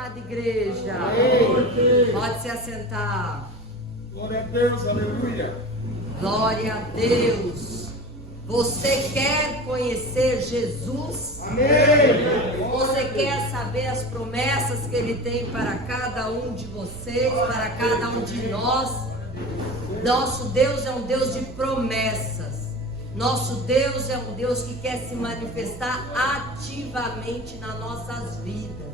amada igreja. Pode se assentar. Glória a Deus, aleluia. Glória a Deus. Você quer conhecer Jesus? Amém. Você quer saber as promessas que Ele tem para cada um de vocês, para cada um de nós? Nosso Deus é um Deus de promessas. Nosso Deus é um Deus que quer se manifestar ativamente nas nossas vidas.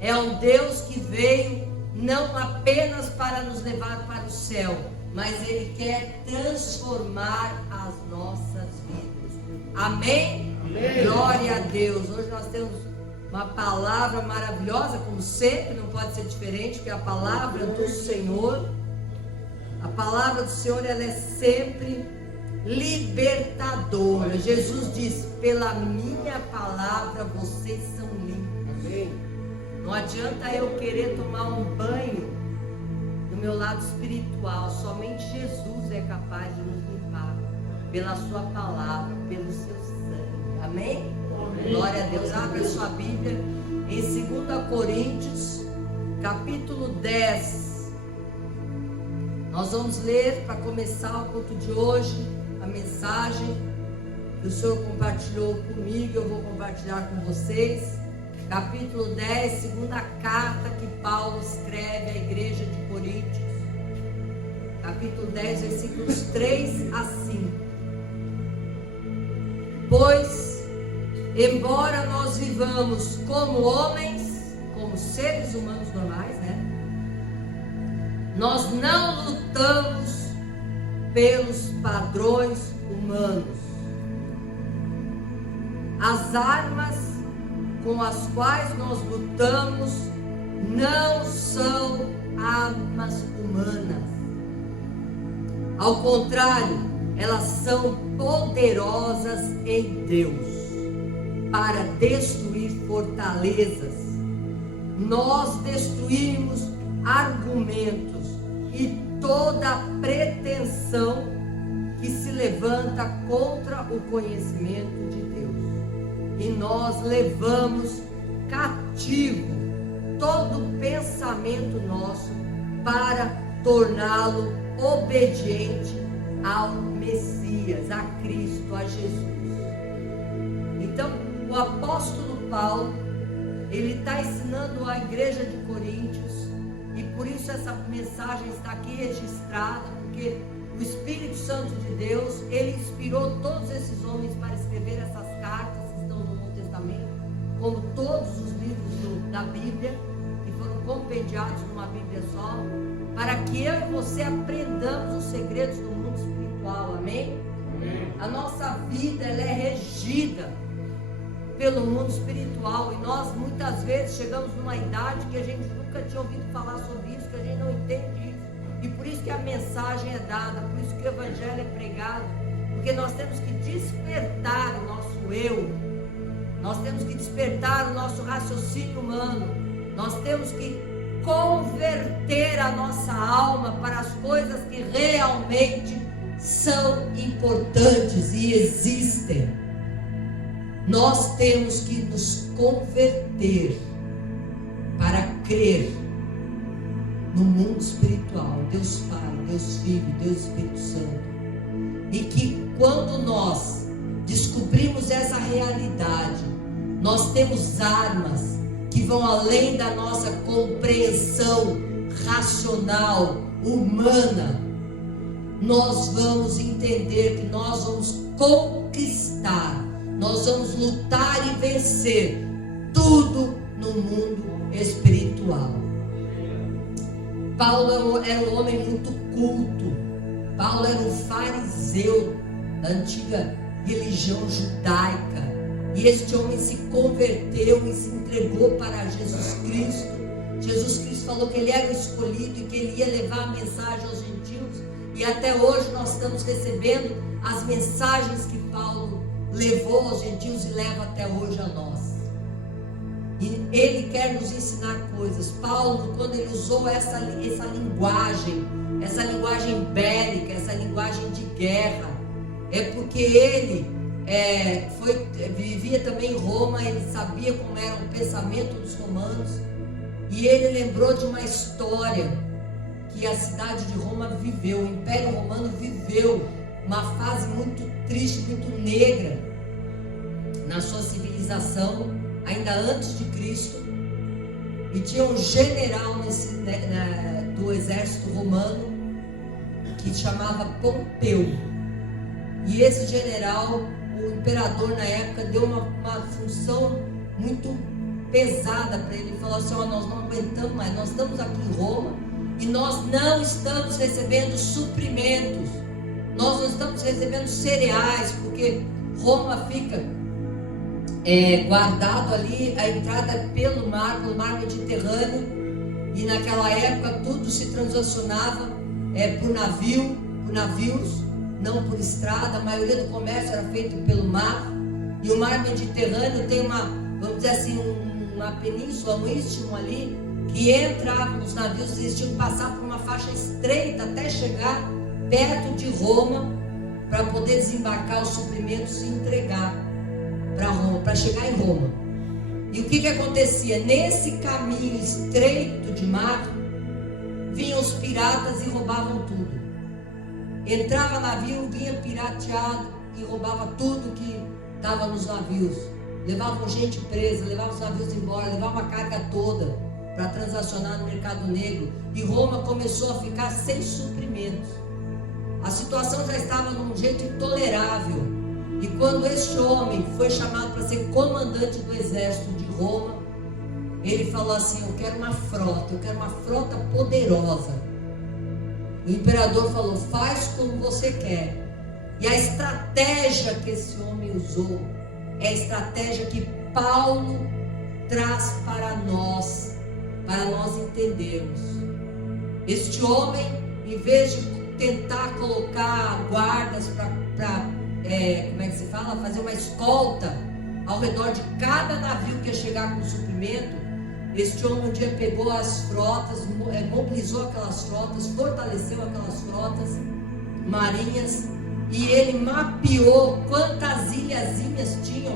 É um Deus que veio não apenas para nos levar para o céu, mas Ele quer transformar as nossas vidas. Amém? Amém. Glória a Deus. Hoje nós temos uma palavra maravilhosa, como sempre, não pode ser diferente, que é a palavra do Senhor. A palavra do Senhor, ela é sempre libertadora. Jesus diz: pela minha palavra vocês são limpos. Amém. Não adianta eu querer tomar um banho do meu lado espiritual. Somente Jesus é capaz de nos limpar pela sua palavra, pelo seu sangue. Amém? Amém. Glória a Deus. Abra a sua Bíblia em 2 Coríntios, capítulo 10. Nós vamos ler, para começar o culto de hoje, a mensagem que o Senhor compartilhou comigo. Eu vou compartilhar com vocês. Capítulo 10, segunda carta que Paulo escreve à igreja de Coríntios. Capítulo 10, versículos 3 a 5. Pois, embora nós vivamos como homens, como seres humanos normais, nós não lutamos pelos padrões humanos. As armas com as quais nós lutamos não são armas humanas. Ao contrário, elas são poderosas em Deus para destruir fortalezas. Nós destruímos argumentos e toda pretensão que se levanta contra o conhecimento de Deus. E nós levamos cativo todo pensamento nosso para torná-lo obediente ao Messias, a Cristo, a Jesus. Então, o apóstolo Paulo, ele está ensinando a igreja de Coríntios, e por isso essa mensagem está aqui registrada, porque o Espírito Santo de Deus, ele inspirou todos esses homens para escrever essas cartas, como todos os livros da Bíblia, que foram compendiados numa Bíblia só, para que eu e você aprendamos os segredos do mundo espiritual. Amém? Amém. A nossa vida, ela é regida pelo mundo espiritual, e nós muitas vezes chegamos numa idade que a gente nunca tinha ouvido falar sobre isso, que a gente não entende isso, e por isso que a mensagem é dada, por isso que o evangelho é pregado, porque nós temos que despertar o nosso eu. Nós temos que despertar o nosso raciocínio humano. Nós temos que converter a nossa alma para as coisas que realmente são importantes e existem. Nós temos que nos converter para crer no mundo espiritual, Deus Pai, Deus Filho, Deus Espírito Santo. E que quando nós descobrimos essa realidade, nós temos armas que vão além da nossa compreensão racional, humana. Nós vamos entender que nós vamos conquistar, nós vamos lutar e vencer tudo no mundo espiritual. Paulo era um homem muito culto. Paulo era um fariseu da antiga religião judaica. E este homem se converteu e se entregou para Jesus Cristo. Jesus Cristo falou que ele era o escolhido e que ele ia levar a mensagem aos gentios. E até hoje nós estamos recebendo as mensagens que Paulo levou aos gentios e leva até hoje a nós. E ele quer nos ensinar coisas. Paulo, quando ele usou essa linguagem bélica, essa linguagem de guerra, é porque ele vivia também em Roma, ele sabia como era o pensamento dos romanos, E ele lembrou de uma história que a cidade de Roma viveu, o Império Romano viveu uma fase muito triste, muito negra na sua civilização, ainda antes de Cristo. E tinha um general do exército romano que chamava Pompeu. E esse general, o imperador na época, deu uma função muito pesada para ele. Ele falou assim: nós não aguentamos mais, nós estamos aqui em Roma e nós não estamos recebendo suprimentos, nós não estamos recebendo cereais, porque Roma fica guardado ali, a entrada pelo mar Mediterrâneo, e naquela época tudo se transacionava por navios, não por estrada. A maioria do comércio era feito pelo mar, e o mar Mediterrâneo tem vamos dizer assim, uma península, um istmo ali, que entravam os navios, eles tinham que passar por uma faixa estreita até chegar perto de Roma, para poder desembarcar os suprimentos e entregar para Roma, para chegar em Roma. E o que acontecia? Nesse caminho estreito de mar, vinham os piratas e roubavam tudo. Entrava navio, vinha pirateado e roubava tudo que estava nos navios. Levavam gente presa, levavam os navios embora, levavam a carga toda para transacionar no mercado negro. E Roma começou a ficar sem suprimentos. A situação já estava num jeito intolerável. E quando este homem foi chamado para ser comandante do exército de Roma, ele falou assim: eu quero uma frota poderosa. O imperador falou: faz como você quer. E a estratégia que esse homem usou é a estratégia que Paulo traz para nós entendermos. Este homem, em vez de tentar colocar guardas fazer uma escolta ao redor de cada navio que ia chegar com suprimento, este homem um dia pegou as frotas, mobilizou aquelas frotas, fortaleceu aquelas frotas marinhas, e ele mapeou quantas ilhazinhas tinham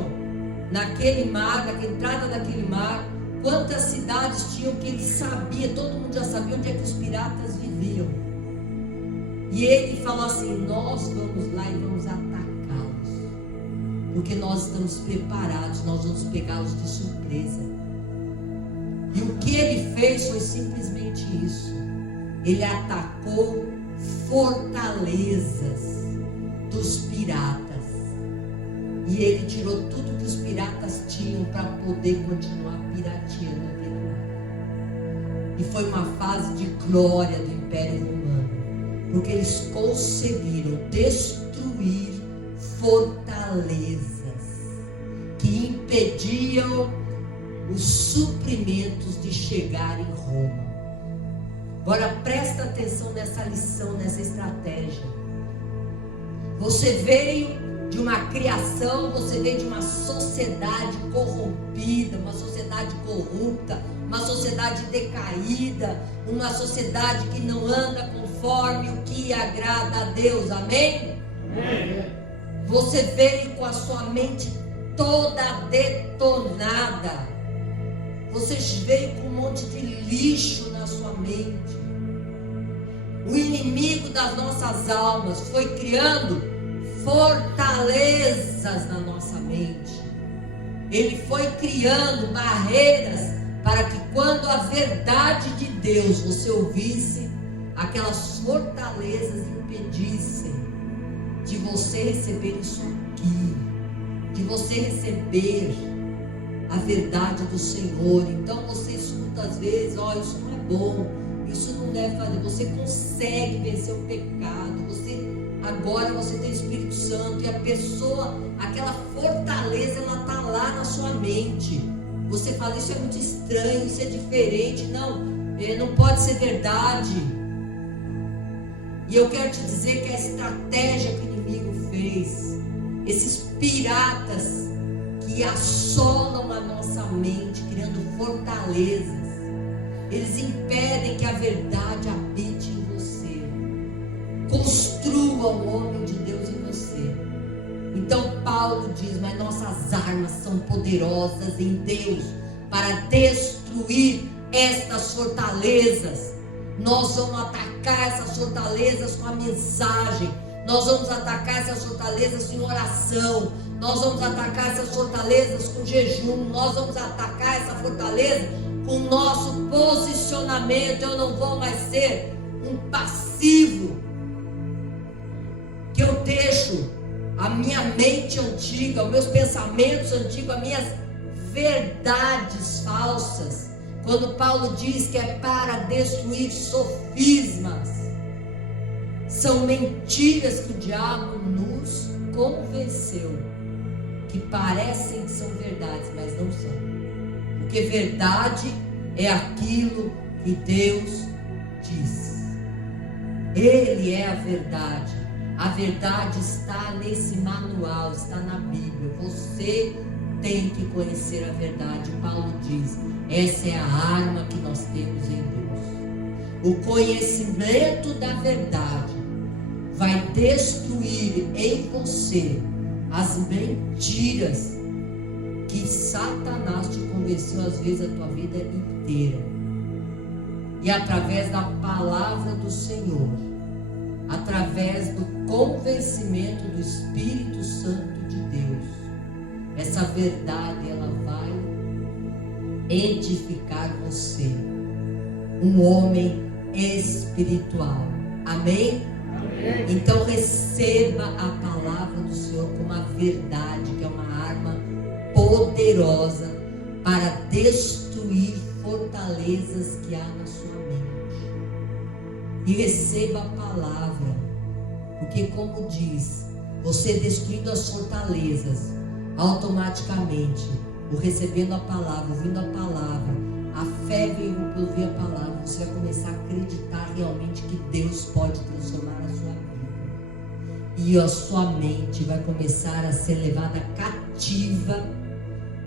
naquele mar, na entrada daquele mar, quantas cidades tinham, que ele sabia, todo mundo já sabia onde é que os piratas viviam. E ele falou assim: nós vamos lá e vamos atacá-los, porque nós estamos preparados, nós vamos pegá-los de surpresa. E o que ele fez foi simplesmente isso. Ele atacou fortalezas dos piratas, e ele tirou tudo que os piratas tinham para poder continuar pirateando aquele mar. E foi uma fase de glória do Império Romano, porque eles conseguiram destruir fortalezas que impediam os suprimentos de chegar em Roma. Agora presta atenção nessa lição, nessa estratégia. Você veio de uma criação, você veio de uma sociedade corrompida, uma sociedade corrupta, uma sociedade decaída, uma sociedade que não anda conforme o que agrada a Deus. Amém? Amém. Você veio com a sua mente toda detonada. Você veio com um monte de lixo na sua mente. O inimigo das nossas almas foi criando fortalezas na nossa mente. Ele foi criando barreiras para que, quando a verdade de Deus você ouvisse, aquelas fortalezas impedissem de você receber isso aqui, de você receber a verdade do Senhor. Então você escuta às vezes: isso não é bom, isso não deve fazer. Você consegue vencer o pecado, agora você tem o Espírito Santo, e a pessoa, aquela fortaleza, ela está lá na sua mente. Você fala: isso é muito estranho, isso é diferente, não pode ser verdade. E eu quero te dizer que a estratégia que o inimigo fez, esses piratas que assolam a nossa mente, criando fortalezas, eles impedem que a verdade habite em você, construa o homem de Deus em você. Então Paulo diz: mas nossas armas são poderosas em Deus para destruir estas fortalezas. Nós vamos atacar essas fortalezas com a mensagem. Nós vamos atacar essas fortalezas em oração. Nós vamos atacar essas fortalezas com jejum. Nós vamos atacar essa fortaleza com o nosso posicionamento. Eu não vou mais ser um passivo, que eu deixo a minha mente antiga, os meus pensamentos antigos, as minhas verdades falsas. Quando Paulo diz que é para destruir sofismas, são mentiras que o diabo nos convenceu, que parecem que são verdades, mas não são. Porque verdade é aquilo que Deus diz. Ele é a verdade. A verdade está nesse manual, está na Bíblia. Você tem que conhecer a verdade. Paulo diz: essa é a arma que nós temos em Deus. O conhecimento da verdade vai destruir em você as mentiras que Satanás te convenceu às vezes a tua vida inteira. E através da palavra do Senhor, através do convencimento do Espírito Santo de Deus, essa verdade ela vai edificar você, um homem espiritual. Amém? Amém. Então receba a palavra do Senhor como a verdade, que é uma arma poderosa para destruir fortalezas que há na sua mente. E receba a palavra, porque como diz, você destruindo as fortalezas, automaticamente, ou recebendo a palavra, ouvindo a palavra, a fé veio por ouvir a palavra, você vai começar a acreditar realmente que Deus pode transformar a sua vida. E a sua mente vai começar a ser levada cativa,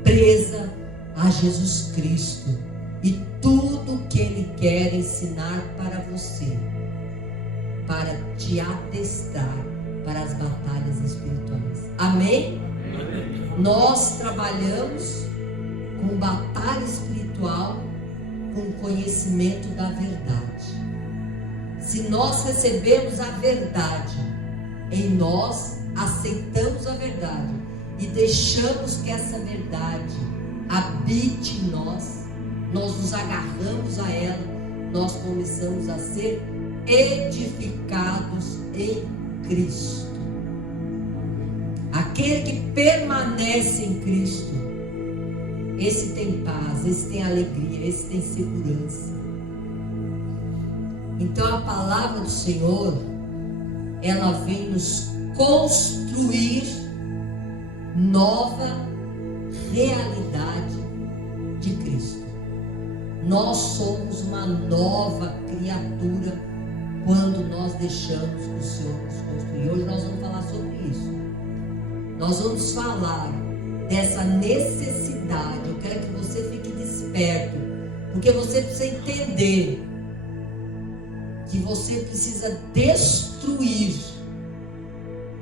presa a Jesus Cristo e tudo que Ele quer ensinar para você, para te adestrar para as batalhas espirituais. Amém? Amém. Nós trabalhamos com batalha espiritual, com conhecimento da verdade. Se nós recebemos a verdade em nós, aceitamos a verdade e deixamos que essa verdade habite em nós, nós nos agarramos a ela, nós começamos a ser edificados em Cristo. Aquele que permanece em Cristo, esse tem paz, esse tem alegria, esse tem segurança. Então a palavra do Senhor, ela vem nos construir nova realidade de Cristo. Nós somos uma nova criatura quando nós deixamos o Senhor nos construir. Hoje nós vamos falar sobre isso. Nós vamos falar dessa necessidade. Eu quero que você fique desperto, porque você precisa entender que você precisa destruir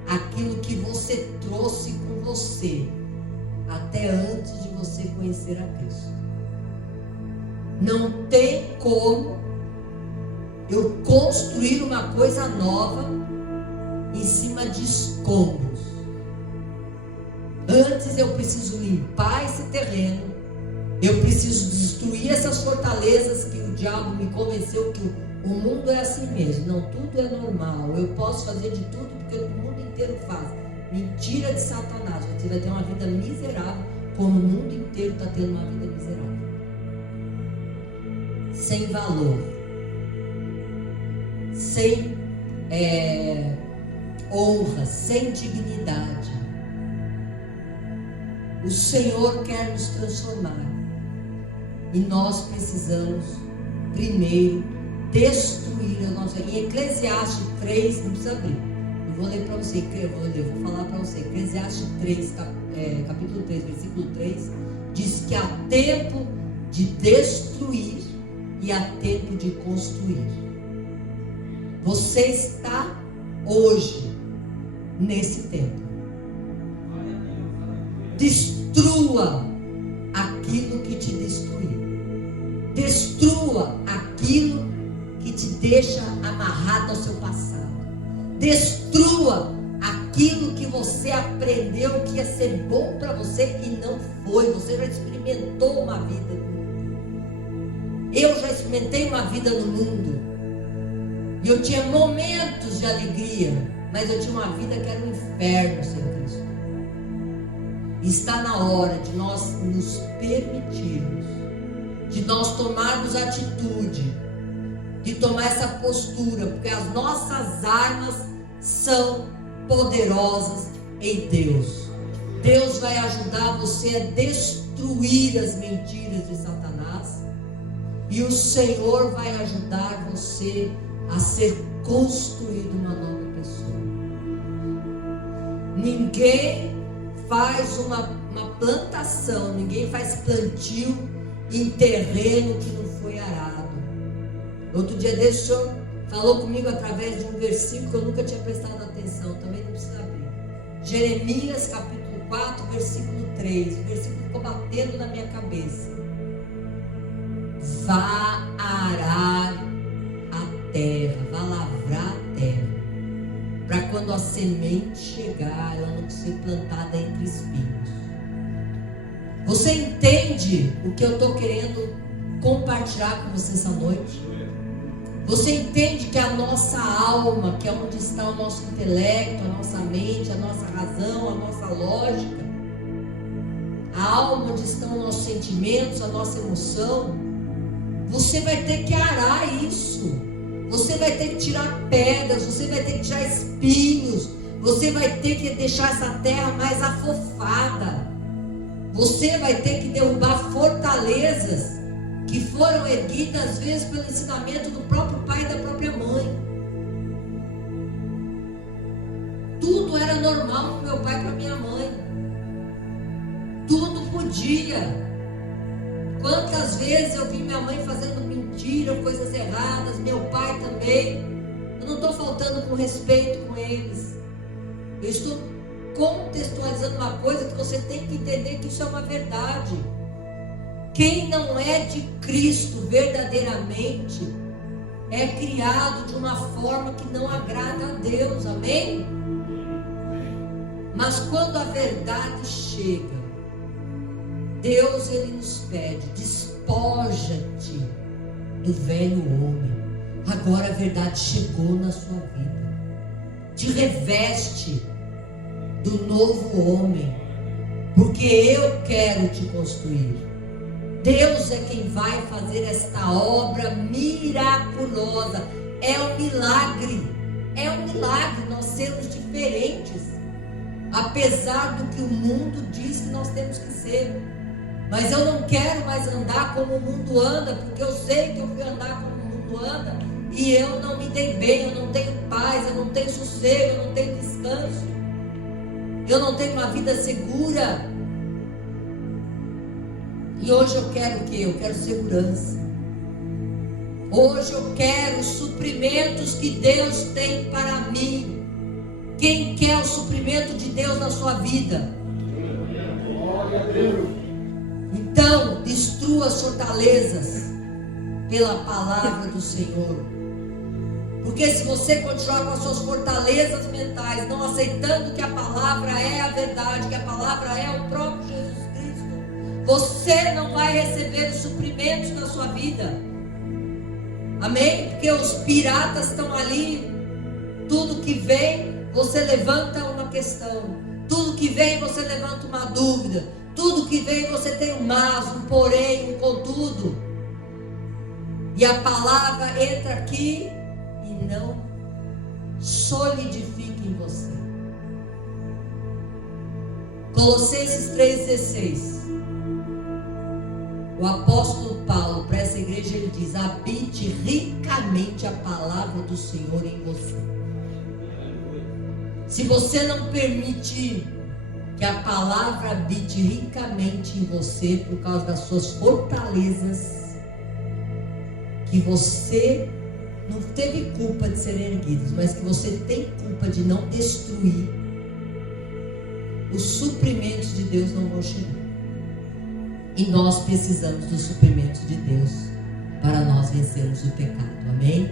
aquilo que você trouxe com você até antes de você conhecer a Cristo. Não tem como eu construir uma coisa nova em cima de escombros. Antes eu preciso limpar esse terreno, eu preciso destruir essas fortalezas que o diabo me convenceu que o mundo é assim mesmo. Não, tudo é normal, eu posso fazer de tudo porque o mundo inteiro faz. Mentira de Satanás. Você vai ter uma vida miserável, como o mundo inteiro está tendo uma vida miserável, sem valor, sem honra, sem dignidade. O Senhor quer nos transformar e nós precisamos primeiro destruir a nossa. Em Eclesiastes 3, não precisa abrir, eu vou ler para você, vou falar para você. Eclesiastes 3, capítulo 3, versículo 3, diz que há tempo de destruir e há tempo de construir. Você está hoje nesse tempo. Destrua aquilo que te destruiu. Destrua aquilo que te deixa amarrado ao seu passado. Destrua aquilo que você aprendeu que ia ser bom para você e não foi. Você já experimentou uma vida. Eu já experimentei uma vida no mundo. E eu tinha momentos de alegria, mas eu tinha uma vida que era um inferno sem Cristo. E está na hora de nós nos permitirmos, de nós tomarmos atitude, de tomar essa postura, porque as nossas armas são poderosas em Deus. Deus vai ajudar você a destruir as mentiras de Satanás, e o Senhor vai ajudar você a ser construído uma nova pessoa. Ninguém faz uma plantação, ninguém faz plantio em terreno que não foi arado. Outro dia desse, o Senhor falou comigo através de um versículo que eu nunca tinha prestado atenção, também não precisa abrir. Jeremias capítulo 4, versículo 3. O versículo ficou batendo na minha cabeça. Vá arar a terra, vá lavrar a terra, para quando a semente chegar, ela não ser plantada entre espinhos. Você entende o que eu estou querendo compartilhar com você essa noite? Você entende que a nossa alma, que é onde está o nosso intelecto, a nossa mente, a nossa razão, a nossa lógica, a alma onde estão os nossos sentimentos, a nossa emoção, você vai ter que arar isso. Você vai ter que tirar pedras, você vai ter que tirar espinhos, você vai ter que deixar essa terra mais afofada. Você vai ter que derrubar fortalezas que foram erguidas às vezes pelo ensinamento do próprio pai e da própria mãe. Tudo era normal para meu pai e para minha mãe. Tudo podia. Quantas vezes eu vi minha mãe fazendo mentira, coisas erradas, meu pai também. Eu não estou faltando com respeito com eles. Eu estou contextualizando uma coisa que você tem que entender que isso é uma verdade. Quem não é de Cristo verdadeiramente é criado de uma forma que não agrada a Deus, amém? Mas quando a verdade chega, Deus, Ele nos pede, despoja-te do velho homem. Agora a verdade chegou na sua vida. Te reveste do novo homem, porque eu quero te construir. Deus é quem vai fazer esta obra miraculosa. É um milagre. É um milagre nós sermos diferentes, apesar do que o mundo diz que nós temos que ser. Mas eu não quero mais andar como o mundo anda, porque eu sei que eu fui andar como o mundo anda e eu não me dei bem, eu não tenho paz, eu não tenho sossego, eu não tenho descanso, eu não tenho uma vida segura. E hoje eu quero o quê? Eu quero segurança. Hoje eu quero os suprimentos que Deus tem para mim. Quem quer o suprimento de Deus na sua vida? Glória a Deus. Então, destrua as fortalezas pela palavra do Senhor. Porque se você continuar com as suas fortalezas mentais, não aceitando que a palavra é a verdade, que a palavra é o próprio Jesus Cristo, você não vai receber os suprimentos na sua vida. Amém? Porque os piratas estão ali. Tudo que vem, você levanta uma questão. Tudo que vem, você levanta uma dúvida. Tudo que vem, você tem um mas, um porém, um contudo. E a palavra entra aqui e não solidifica em você. Colossenses 3,16. O apóstolo Paulo, para essa igreja, ele diz: habite ricamente a palavra do Senhor em você. Se você não permitir que a palavra habite ricamente em você, por causa das suas fortalezas, que você não teve culpa de serem erguidos, mas que você tem culpa de não destruir, os suprimentos de Deus não vão chegar. E nós precisamos dos suprimentos de Deus vencemos o pecado. Amém?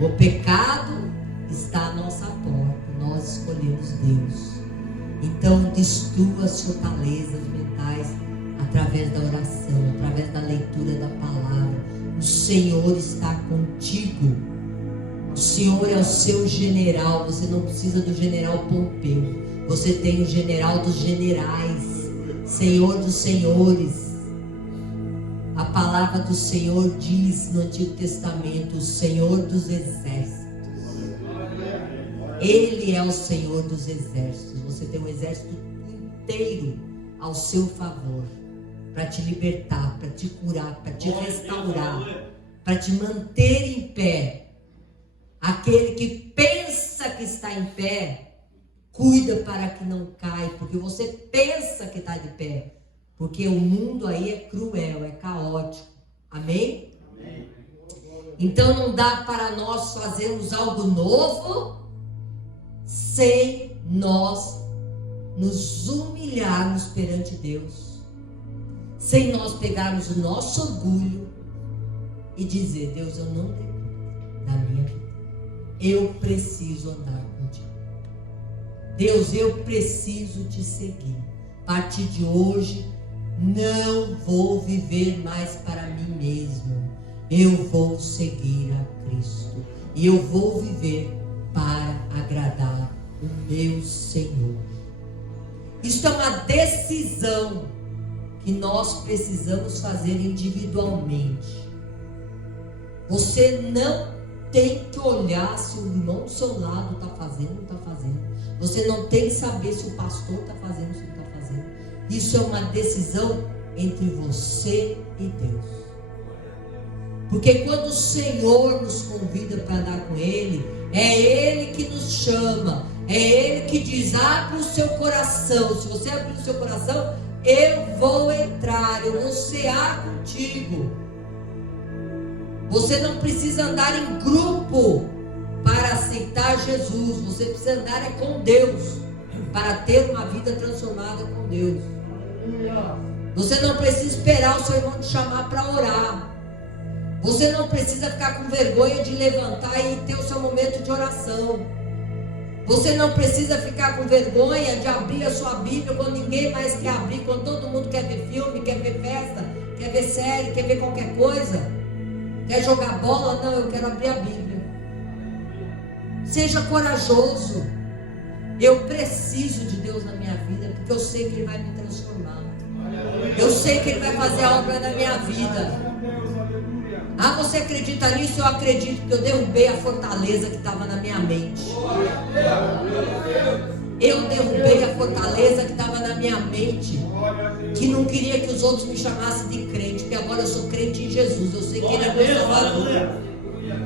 O pecado está à nossa porta, nós escolhemos Deus. Então destrua as fortalezas mentais através da oração, através da leitura da palavra. O Senhor está contigo. O Senhor é o seu general. Você não precisa do general Pompeu. Você tem o general dos generais, Senhor dos senhores. A palavra do Senhor diz no Antigo Testamento: o Senhor dos exércitos. Ele é o Senhor dos exércitos. Você tem um exército inteiro ao seu favor, para te libertar, para te curar, para te restaurar, para te manter em pé. Aquele que pensa que está em pé, cuida para que não caia, porque você pensa que está de pé, porque o mundo aí é cruel, é caótico. Amém? Amém. Então não dá para nós fazermos algo novo sem nós nos humilharmos perante Deus, sem nós pegarmos o nosso orgulho e dizer: Deus, eu não dependo da minha vida, eu preciso andar contigo. Deus, eu preciso te seguir. A partir de hoje não vou viver mais para mim mesmo, eu vou seguir a Cristo e eu vou viver para agradar o meu Senhor. Isso é uma decisão que nós precisamos fazer individualmente. Você não tem que olhar se o irmão do seu lado está fazendo ou não está fazendo. Você não tem que saber se o pastor está fazendo ou se não está fazendo. Isso é uma decisão entre você e Deus. Porque quando o Senhor nos convida para andar com Ele, é Ele que nos chama, é Ele que diz: abre o seu coração. Se você abrir o seu coração, eu vou entrar, eu vou cear contigo. Você não precisa andar em grupo para aceitar Jesus. Você precisa andar com Deus para ter uma vida transformada com Deus. Você não precisa esperar o seu irmão te chamar para orar. Você não precisa ficar com vergonha de levantar e ter o seu momento de oração. Você não precisa ficar com vergonha de abrir a sua Bíblia quando ninguém mais quer abrir, quando todo mundo quer ver filme, quer ver festa, quer ver série, quer ver qualquer coisa, quer jogar bola. Não, eu quero abrir a Bíblia. Seja corajoso. Eu preciso de Deus na minha vida, porque eu sei que Ele vai me transformar. Eu sei que Ele vai fazer a obra na minha vida. Ah, você acredita nisso? Eu acredito, porque eu derrubei a fortaleza que estava na minha mente. Eu derrubei a fortaleza que estava na minha mente, que não queria que os outros me chamassem de crente, porque agora eu sou crente em Jesus. Eu sei que Ele é meu Salvador.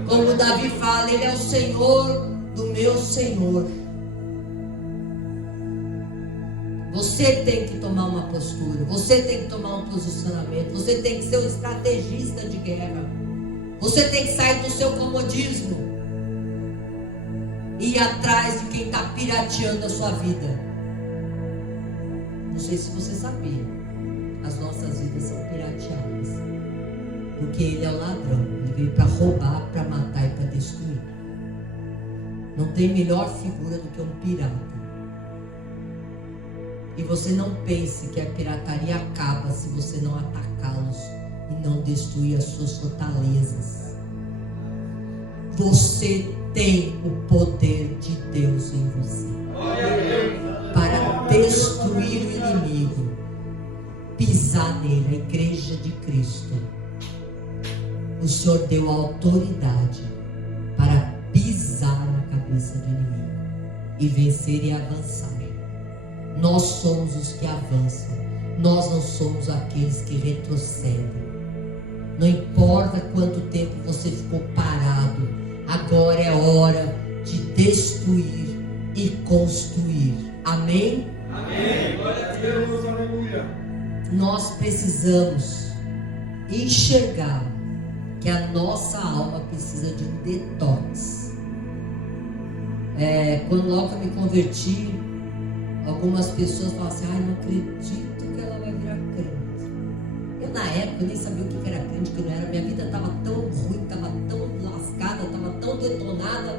Como Davi fala, Ele é o Senhor do meu Senhor. Você tem que tomar uma postura, você tem que tomar um posicionamento, você tem que ser um estrategista de guerra. Você tem que sair do seu comodismo e ir atrás de quem está pirateando a sua vida. Não sei se você sabia, as nossas vidas são pirateadas, porque Ele é o ladrão. Ele veio para roubar, para matar e para destruir. Não tem melhor figura do que um pirata. E você não pense que a pirataria acaba se você não atacá-los e não destruir as suas fortalezas. Você tem o poder de Deus em você para destruir o inimigo, pisar nele, a igreja de Cristo. O Senhor deu autoridade para pisar na cabeça do inimigo e vencer e avançar. Nós somos os que avançam, nós não somos aqueles que retrocedem. Não importa quanto tempo você ficou parado, agora é hora de destruir e construir. Amém? Amém. Glória a Deus, aleluia. Nós precisamos enxergar que a nossa alma precisa de um detox. Quando logo eu me converti, algumas pessoas falam assim: não acredito que ela vai virar crente. Eu na época nem sabia o que era crente, o que não era. Minha vida estava tão ruim nada.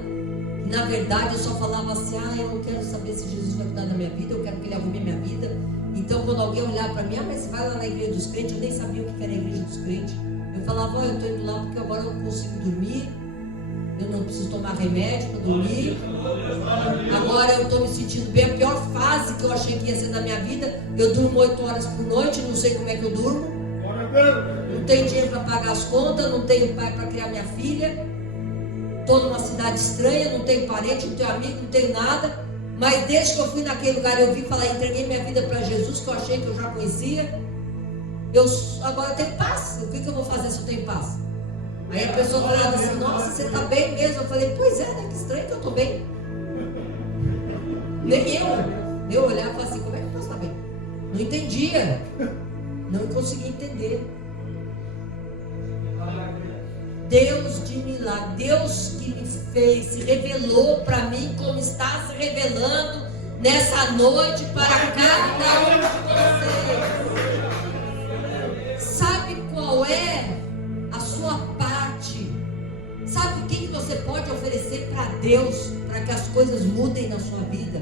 E na verdade eu só falava assim: eu não quero saber se Jesus vai cuidar da minha vida, eu quero que Ele arrume minha vida. Então quando alguém olhar para mim: mas você vai lá na igreja dos crentes? Eu nem sabia o que era a igreja dos crentes. Eu falava: eu estou indo lá porque agora eu consigo dormir, eu não preciso tomar remédio para dormir, agora eu estou me sentindo bem. A pior fase que eu achei que ia ser da minha vida, eu durmo 8 horas por noite, não sei como é que eu durmo, não tenho dinheiro para pagar as contas, não tenho pai para criar minha filha, estou numa cidade estranha, não tenho parente, não tenho amigo, não tenho nada. Mas desde que eu fui naquele lugar, eu vi falar, entreguei minha vida para Jesus, que eu achei que eu já conhecia. Agora eu tenho paz. O que eu vou fazer se eu tenho paz? Aí a pessoa falava assim: nossa, você está bem mesmo? Eu falei: pois é, né? Que estranho que eu estou bem. Nem eu olhava e falava assim: como é que eu posso estar bem? Não entendia, não conseguia entender. Deus de milagre, Deus que me fez, se revelou para mim como está se revelando nessa noite para cada um de vocês. Sabe qual é a sua parte? Sabe o que você pode oferecer para Deus para que as coisas mudem na sua vida?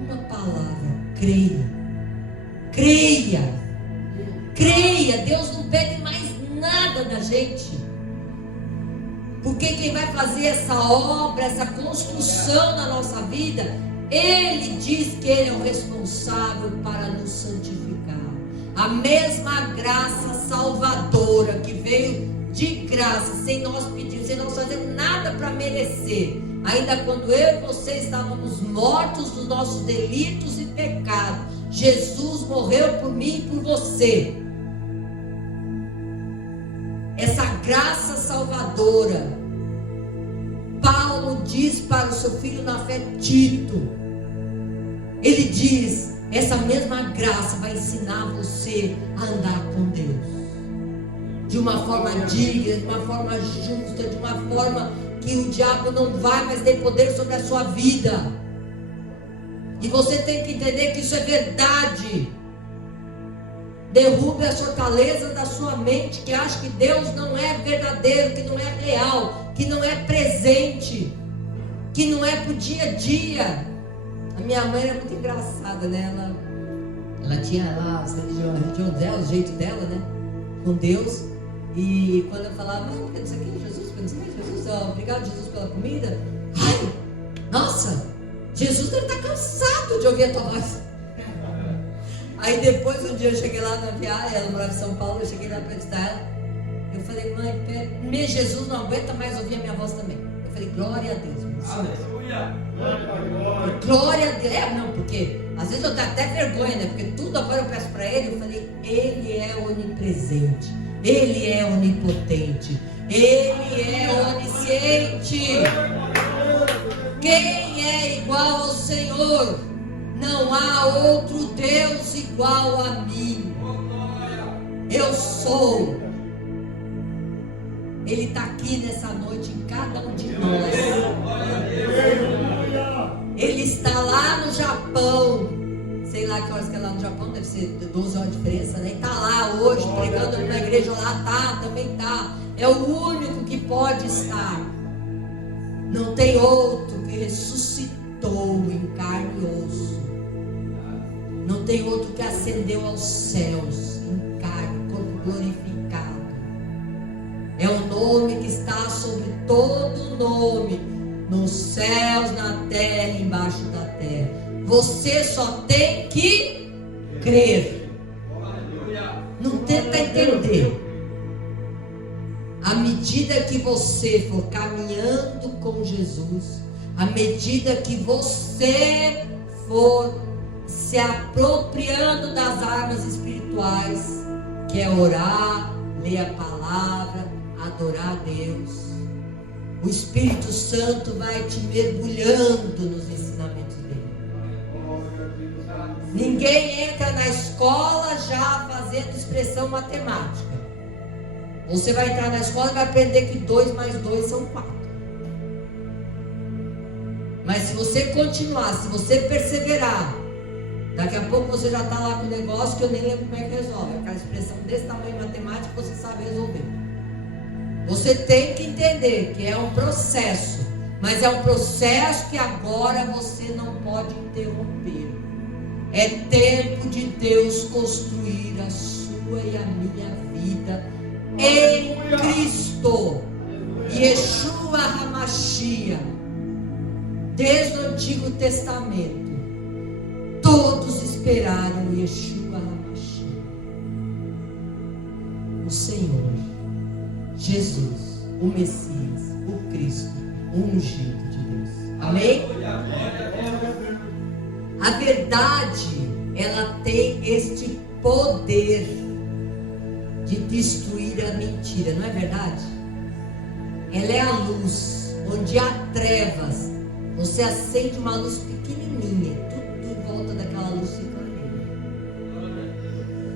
Uma palavra: creia. Creia. Creia. Deus não pede mais nada da gente, porque quem vai fazer essa obra, essa construção na nossa vida, Ele diz que Ele é o responsável para nos santificar. A mesma graça salvadora que veio de graça, sem nós pedir, sem nós fazer nada para merecer, ainda quando eu e você estávamos mortos dos nossos delitos e pecados, Jesus morreu por mim e por você. Essa graça salvadora, Paulo diz para o seu filho na fé, Tito, ele diz: essa mesma graça vai ensinar você a andar com Deus de uma forma digna, de uma forma justa, de uma forma que o diabo não vai mais ter poder sobre a sua vida. E você tem que entender que isso é verdade. Derrube as fortalezas da sua mente, que acha que Deus não é verdadeiro, que não é real, que não é presente, que não é pro dia a dia. A minha mãe era muito engraçada, né? Ela tinha lá a religião dela, o jeito dela, né? Com Deus. E quando eu falava: porque não sei o que, Jesus, porque não sei o que, Jesus, obrigado Jesus pela comida. Ai, nossa, Jesus deve estar cansado de ouvir a tua voz. Aí depois, um dia eu cheguei lá na viagem, ela morava em São Paulo, eu cheguei lá para visitar ela. Eu falei: mãe, meu Jesus não aguenta mais ouvir a minha voz também. Eu falei: glória a Deus. Aleluia. Glória a Deus. Não, porque às vezes eu tenho até vergonha, né? Porque tudo agora eu peço para Ele. Eu falei: Ele é onipresente, Ele é onipotente, Ele é onisciente. Quem é igual ao Senhor? Não há outro Deus igual a mim. Eu sou. Ele está aqui nessa noite em cada um de nós. Ele está lá no Japão. Sei lá que horas que é lá no Japão, deve ser 12 horas de diferença, né? Está lá hoje pregando numa igreja lá, também está. É o único que pode estar. Não tem outro que ressuscitou em carne e osso. Não tem outro que ascendeu aos céus em carne, corpo glorificado. É o nome que está sobre todo nome, nos céus, na terra, embaixo da terra. Você só tem que crer. Não tenta entender. À medida que você for caminhando com Jesus, à medida que você for se apropriando das armas espirituais, que é orar, ler a palavra, adorar a Deus, o Espírito Santo vai te mergulhando nos ensinamentos dele. Ninguém entra na escola já fazendo expressão matemática. Você vai entrar na escola e vai aprender que 2 mais 2 são 4. Mas se você continuar, se você perseverar, daqui a pouco você já está lá com o negócio que eu nem lembro como é que resolve. Aquela expressão desse tamanho em matemática você sabe resolver. Você tem que entender que é um processo, mas é um processo que agora você não pode interromper. É tempo de Deus construir a sua e a minha vida em Cristo. Yeshua HaMashiach. Desde o Antigo Testamento, todos esperaram Yeshua HaMashiach, o Senhor, Jesus, o Messias, o Cristo, o ungido de Deus. Amém? A verdade, ela tem este poder de destruir a mentira, não é verdade? Ela é a luz, onde há trevas. Você acende uma luz pequenininha, tudo em volta daquela luz fica negra.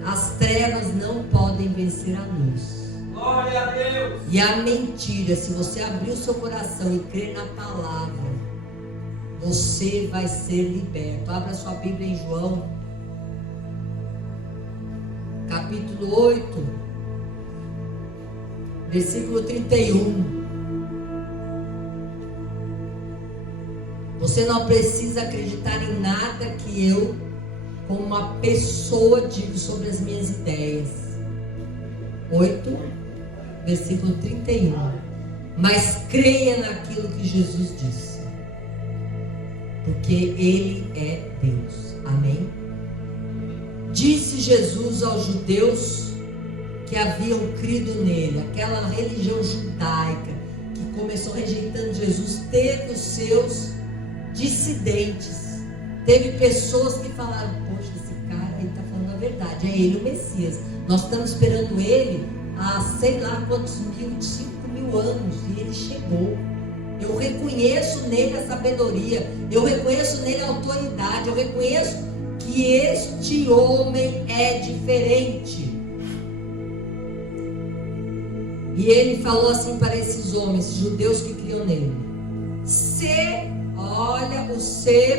As trevas não podem vencer a luz. Glória a Deus. E a mentira, se você abrir o seu coração e crer na palavra, você vai ser liberto. Abra sua Bíblia em João, capítulo 8, versículo 31. Você não precisa acreditar em nada que eu, como uma pessoa, digo sobre as minhas ideias. 8, versículo 31. Mas creia naquilo que Jesus disse, porque Ele é Deus. Amém? Disse Jesus aos judeus que haviam crido nele, aquela religião judaica que começou rejeitando Jesus, teve os seus dissidentes, teve pessoas que falaram: poxa, esse cara aí está falando a verdade, é ele o Messias, nós estamos esperando ele há sei lá quantos 5.000 anos e ele chegou. Eu reconheço nele a sabedoria, eu reconheço nele a autoridade, eu reconheço que este homem é diferente. E ele falou assim para esses homens, judeus que criam nele: olha,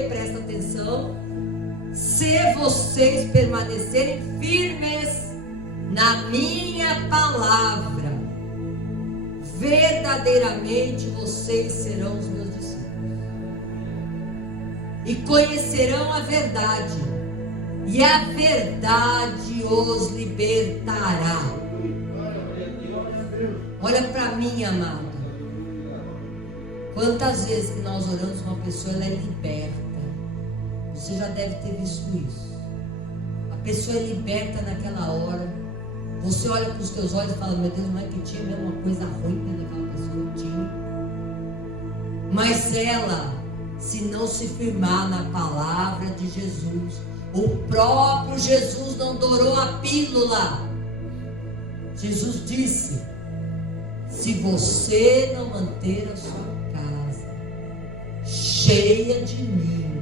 presta atenção, se vocês permanecerem firmes na minha palavra, verdadeiramente vocês serão os meus discípulos e conhecerão a verdade, e a verdade os libertará. Olha para mim, amado. Quantas vezes que nós oramos, uma pessoa ela é liberta? Você já deve ter visto isso. A pessoa é liberta naquela hora. Você olha para os teus olhos e fala: meu Deus, não é que tinha mesmo uma coisa ruim dentro daquela pessoa? Não tinha. Mas ela, se não se firmar na palavra de Jesus, o próprio Jesus não dourou a pílula. Jesus disse: se você não manter a sua casa cheia de mim,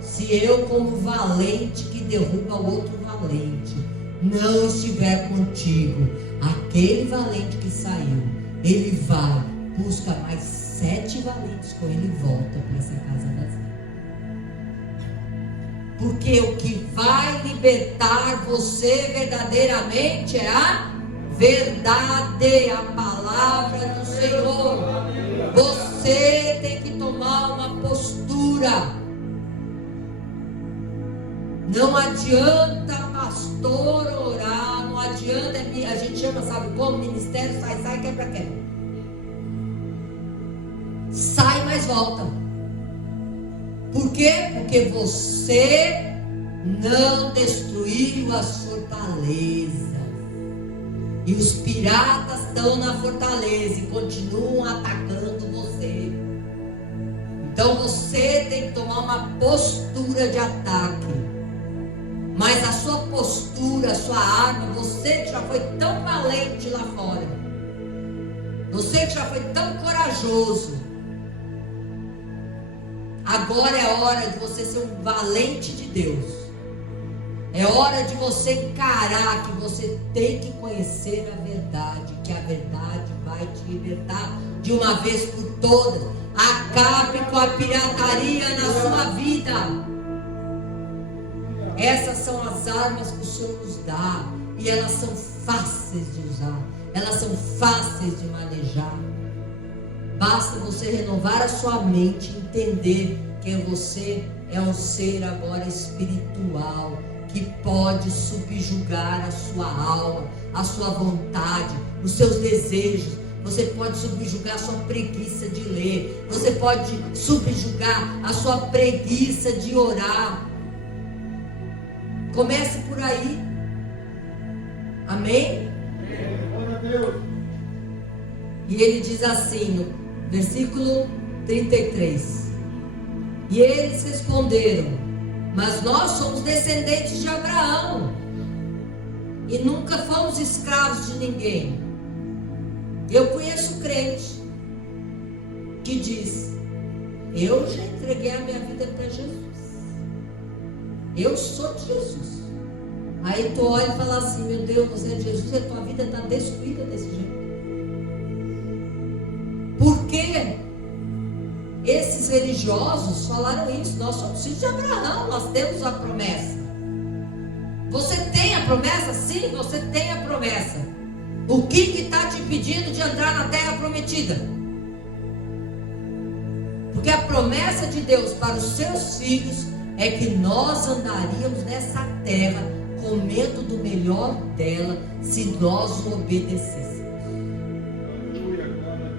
se eu, como valente que derruba o outro valente, não estiver contigo, aquele valente que saiu, ele vai, busca mais 7 valentes com ele e volta para essa casa vazia. Porque o que vai libertar você verdadeiramente é a verdade, a palavra do Senhor. Você tem que tomar uma postura. Não adianta pastor orar, não adianta, a gente chama, sabe como? Ministério sai, quebra. Sai, mas volta. Por quê? Porque você não destruiu as fortalezas. E os piratas estão na fortaleza e continuam atacando você. Então você tem que tomar uma postura de ataque. Mas a sua postura, a sua arma, você que já foi tão valente lá fora, você que já foi tão corajoso, agora é hora de você ser um valente de Deus. É hora de você encarar que você tem que conhecer a verdade, que a verdade vai te libertar de uma vez por todas. Acabe com a pirataria na sua vida. Essas são as armas que o Senhor nos dá, e elas são fáceis de usar, elas são fáceis de manejar. Basta você renovar a sua mente, entender que você é um ser agora espiritual, que pode subjugar a sua alma, a sua vontade, os seus desejos. Você pode subjugar a sua preguiça de ler, você pode subjugar a sua preguiça de orar. Comece por aí. Amém? Glória a Deus. E ele diz assim, no versículo 33: e eles responderam: mas nós somos descendentes de Abraão e nunca fomos escravos de ninguém. Eu conheço crente que diz: eu já entreguei a minha vida para Jesus, eu sou de Jesus. Aí tu olha e fala assim: meu Deus, você é de Jesus e a tua vida está destruída desse jeito. Por quê? Esses religiosos falaram isso: nós somos filhos de Abraão, nós temos a promessa. Você tem a promessa? Sim, você tem a promessa. O que está te impedindo de entrar na terra prometida? Porque a promessa de Deus para os seus filhos é que nós andaríamos nessa terra comendo do melhor dela, se nós o obedecêssemos.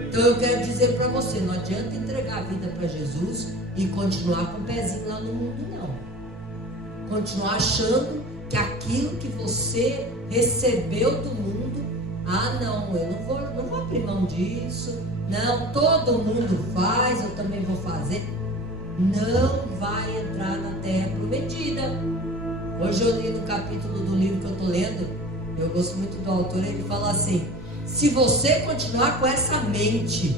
Então eu quero dizer para você: não adianta entregar a vida para Jesus e continuar com o pezinho lá no mundo, não. Continuar achando que aquilo que você recebeu do mundo, não, eu não vou abrir mão disso, não, todo mundo faz, eu também vou fazer. Não vai entrar na terra prometida. Hoje eu li no capítulo do livro que eu estou lendo, eu gosto muito do autor, ele fala assim: se você continuar com essa mente,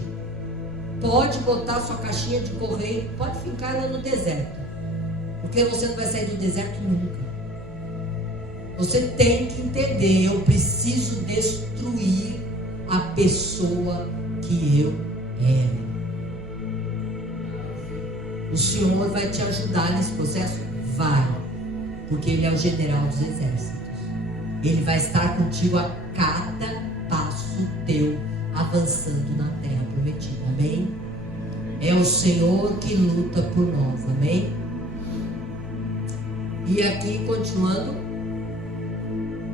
pode botar sua caixinha de correio, pode ficar ela no deserto, porque você não vai sair do deserto nunca. Você tem que entender: eu preciso destruir a pessoa que eu era. O Senhor vai te ajudar nesse processo? Vai, porque Ele é o general dos exércitos. Ele vai estar contigo a cada passo teu, avançando na terra prometida. Amém? É o Senhor que luta por nós. Amém? E aqui, continuando,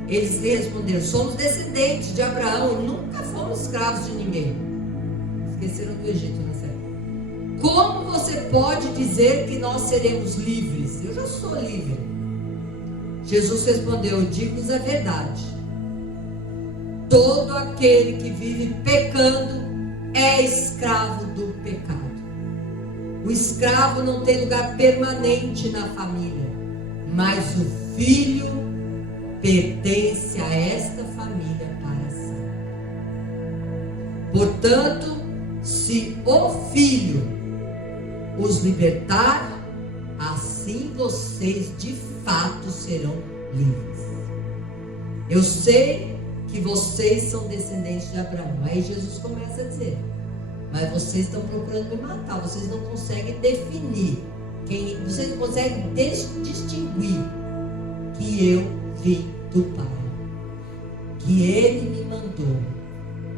eles responderam: somos descendentes de Abraão, nunca fomos escravos de ninguém. Esqueceram do Egito nessa época. Como você pode dizer que nós seremos livres? Eu já sou livre. Jesus respondeu: digo-vos a verdade, todo aquele que vive pecando é escravo do pecado. O escravo não tem lugar permanente na família, mas o filho pertence a esta família para sempre. Portanto, se o Filho os libertar, assim vocês de fato serão livres. Eu sei que vocês são descendentes de Abraão. Aí Jesus começa a dizer: mas vocês estão procurando me matar, vocês não conseguem definir quem, vocês não conseguem distinguir que eu vim do Pai, que Ele me mandou.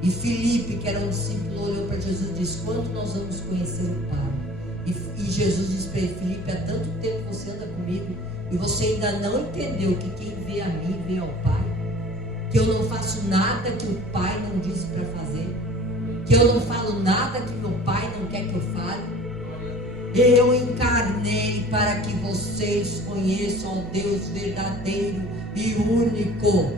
E Filipe, que era um discípulo, olhou para Jesus e disse: quando nós vamos conhecer o Pai? E Jesus disse para ele: Filipe, há tanto tempo você anda comigo e você ainda não entendeu que quem vê a mim vê ao Pai, que eu não faço nada que o Pai não disse para fazer, que eu não falo nada que meu Pai não quer que eu fale. Eu encarnei para que vocês conheçam o Deus verdadeiro e único.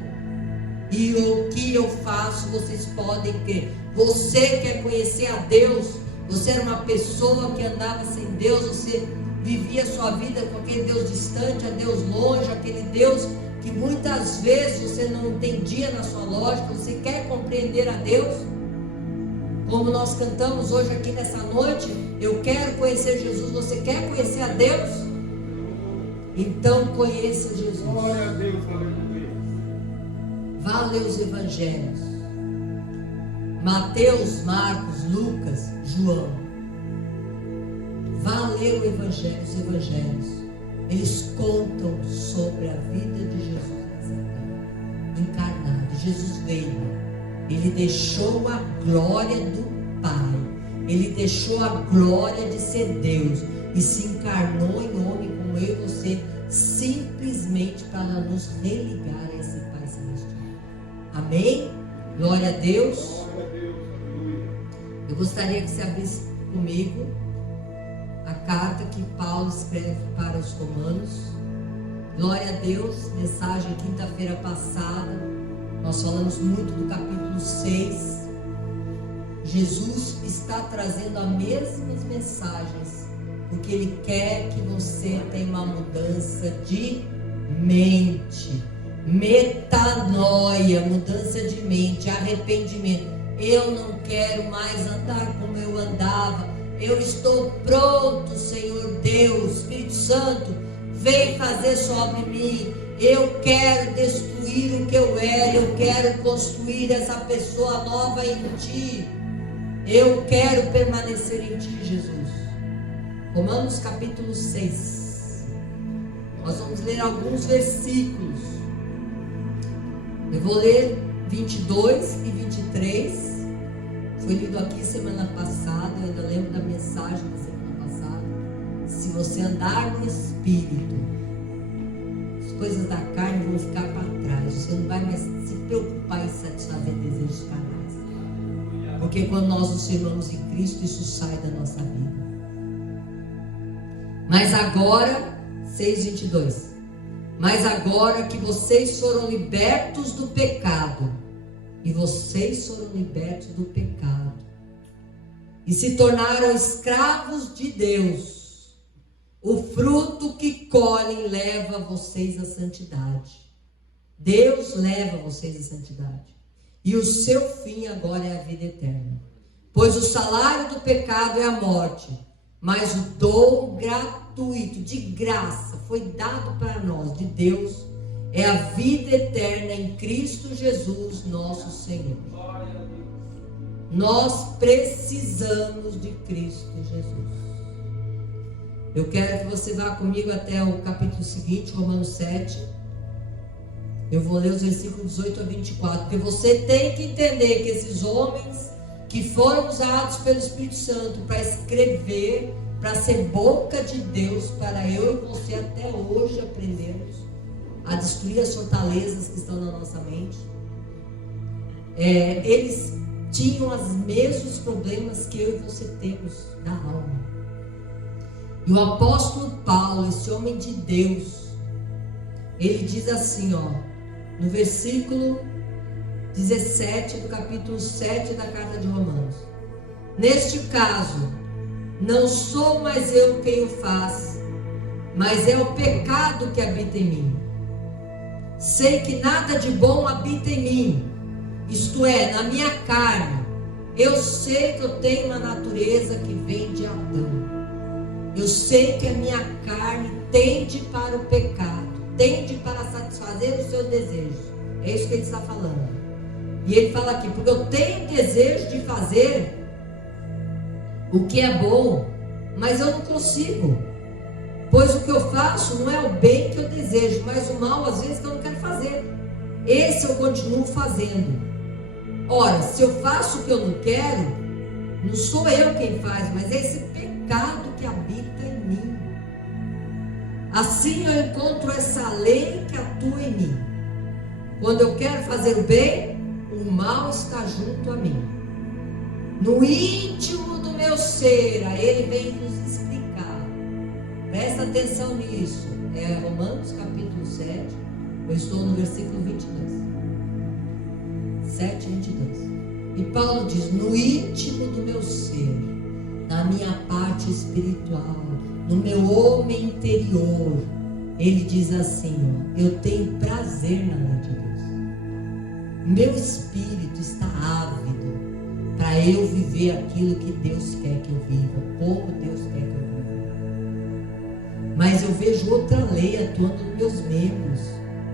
E o que eu faço, vocês podem crer. Você quer conhecer a Deus? Você era uma pessoa que andava sem Deus, você vivia a sua vida com aquele Deus distante, a Deus longe, aquele Deus que muitas vezes você não entendia na sua lógica. Você quer compreender a Deus? Como nós cantamos hoje aqui nessa noite, eu quero conhecer Jesus. Você quer conhecer a Deus? Então conheça Jesus. Glória a Deus, aleluia. Vá ler os evangelhos: Mateus, Marcos, Lucas, João. Vá ler os evangelhos. Eles contam sobre a vida de Jesus nessa terra. encarnado. Jesus veio, ele deixou a glória do Pai, ele deixou a glória de ser Deus e se encarnou em homem como eu e você, simplesmente para nos religar a esse Pai celestial. Amém? Glória a Deus. Glória a Deus, aleluia. Eu gostaria que você abrisse comigo a carta que Paulo escreve para os Romanos. Glória a Deus. Mensagem quinta-feira passada, nós falamos muito do capítulo 6. Jesus está trazendo as mesmas mensagens, porque Ele quer que você tenha uma mudança de mente, metanoia, mudança de mente, arrependimento. Eu não quero mais andar como eu andava, eu estou pronto, Senhor Deus, Espírito Santo, vem fazer sobre mim. Eu quero destruir o que eu era, eu quero construir essa pessoa nova em Ti, eu quero permanecer em Ti, Jesus. Romanos capítulo 6, nós vamos ler alguns versículos. Eu vou ler 22 e 23, foi lido aqui semana passada, eu ainda lembro da mensagem da semana passada. Se você andar no Espírito, as coisas da carne vão ficar para trás, você não vai mais se preocupar em satisfazer desejos carnais, porque quando nós nos firmamos em Cristo, isso sai da nossa vida. Mas agora, 6:22, mas agora que vocês foram libertos do pecado, e vocês foram libertos do pecado, e se tornaram escravos de Deus, o fruto que colhem leva vocês à santidade. Deus leva vocês à santidade, e o seu fim agora é a vida eterna. Pois o salário do pecado é a morte, mas o dom gratuito, de graça, foi dado para nós, de Deus, é a vida eterna em Cristo Jesus, nosso Senhor. Nós precisamos de Cristo Jesus. Eu quero que você vá comigo até o capítulo seguinte, Romanos 7. Eu vou ler os versículos 18 a 24, porque você tem que entender que esses homens que foram usados pelo Espírito Santo para escrever, para ser boca de Deus, para eu e você até hoje aprendermos a destruir as fortalezas que estão na nossa mente. Eles tinham os mesmos problemas que eu e você temos na alma. E o apóstolo Paulo, esse homem de Deus, ele diz assim, no versículo 17 do capítulo 7 da carta de Romanos: neste caso, não sou mais eu quem o faz, mas é o pecado que habita em mim. Sei que nada de bom habita em mim, isto é, na minha carne. Eu sei que eu tenho uma natureza que vem de Adão. Eu sei que a minha carne tende para o pecado, tende para satisfazer os seus desejos. É isso que ele está falando. E ele fala aqui, porque eu tenho desejo de fazer o que é bom, mas eu não consigo. Pois o que eu faço não é o bem que eu desejo, mas o mal às vezes que eu não quero fazer. Esse eu continuo fazendo. Ora, se eu faço o que eu não quero, não sou eu quem faz, mas é esse pecado que habita em mim. Assim eu encontro essa lei que atua em mim. Quando eu quero fazer o bem, o mal está junto a mim. No íntimo do meu ser, aí ele vem nos explicar. Presta atenção nisso. É Romanos capítulo 7. Eu estou no versículo 22. 7, 22. E Paulo diz: no íntimo do meu ser, na minha parte espiritual, no meu homem interior, ele diz assim, eu tenho prazer na lei de Deus. Meu espírito está ávido para eu viver aquilo que Deus quer que eu viva, como Deus quer que eu viva. Mas eu vejo outra lei atuando nos meus membros,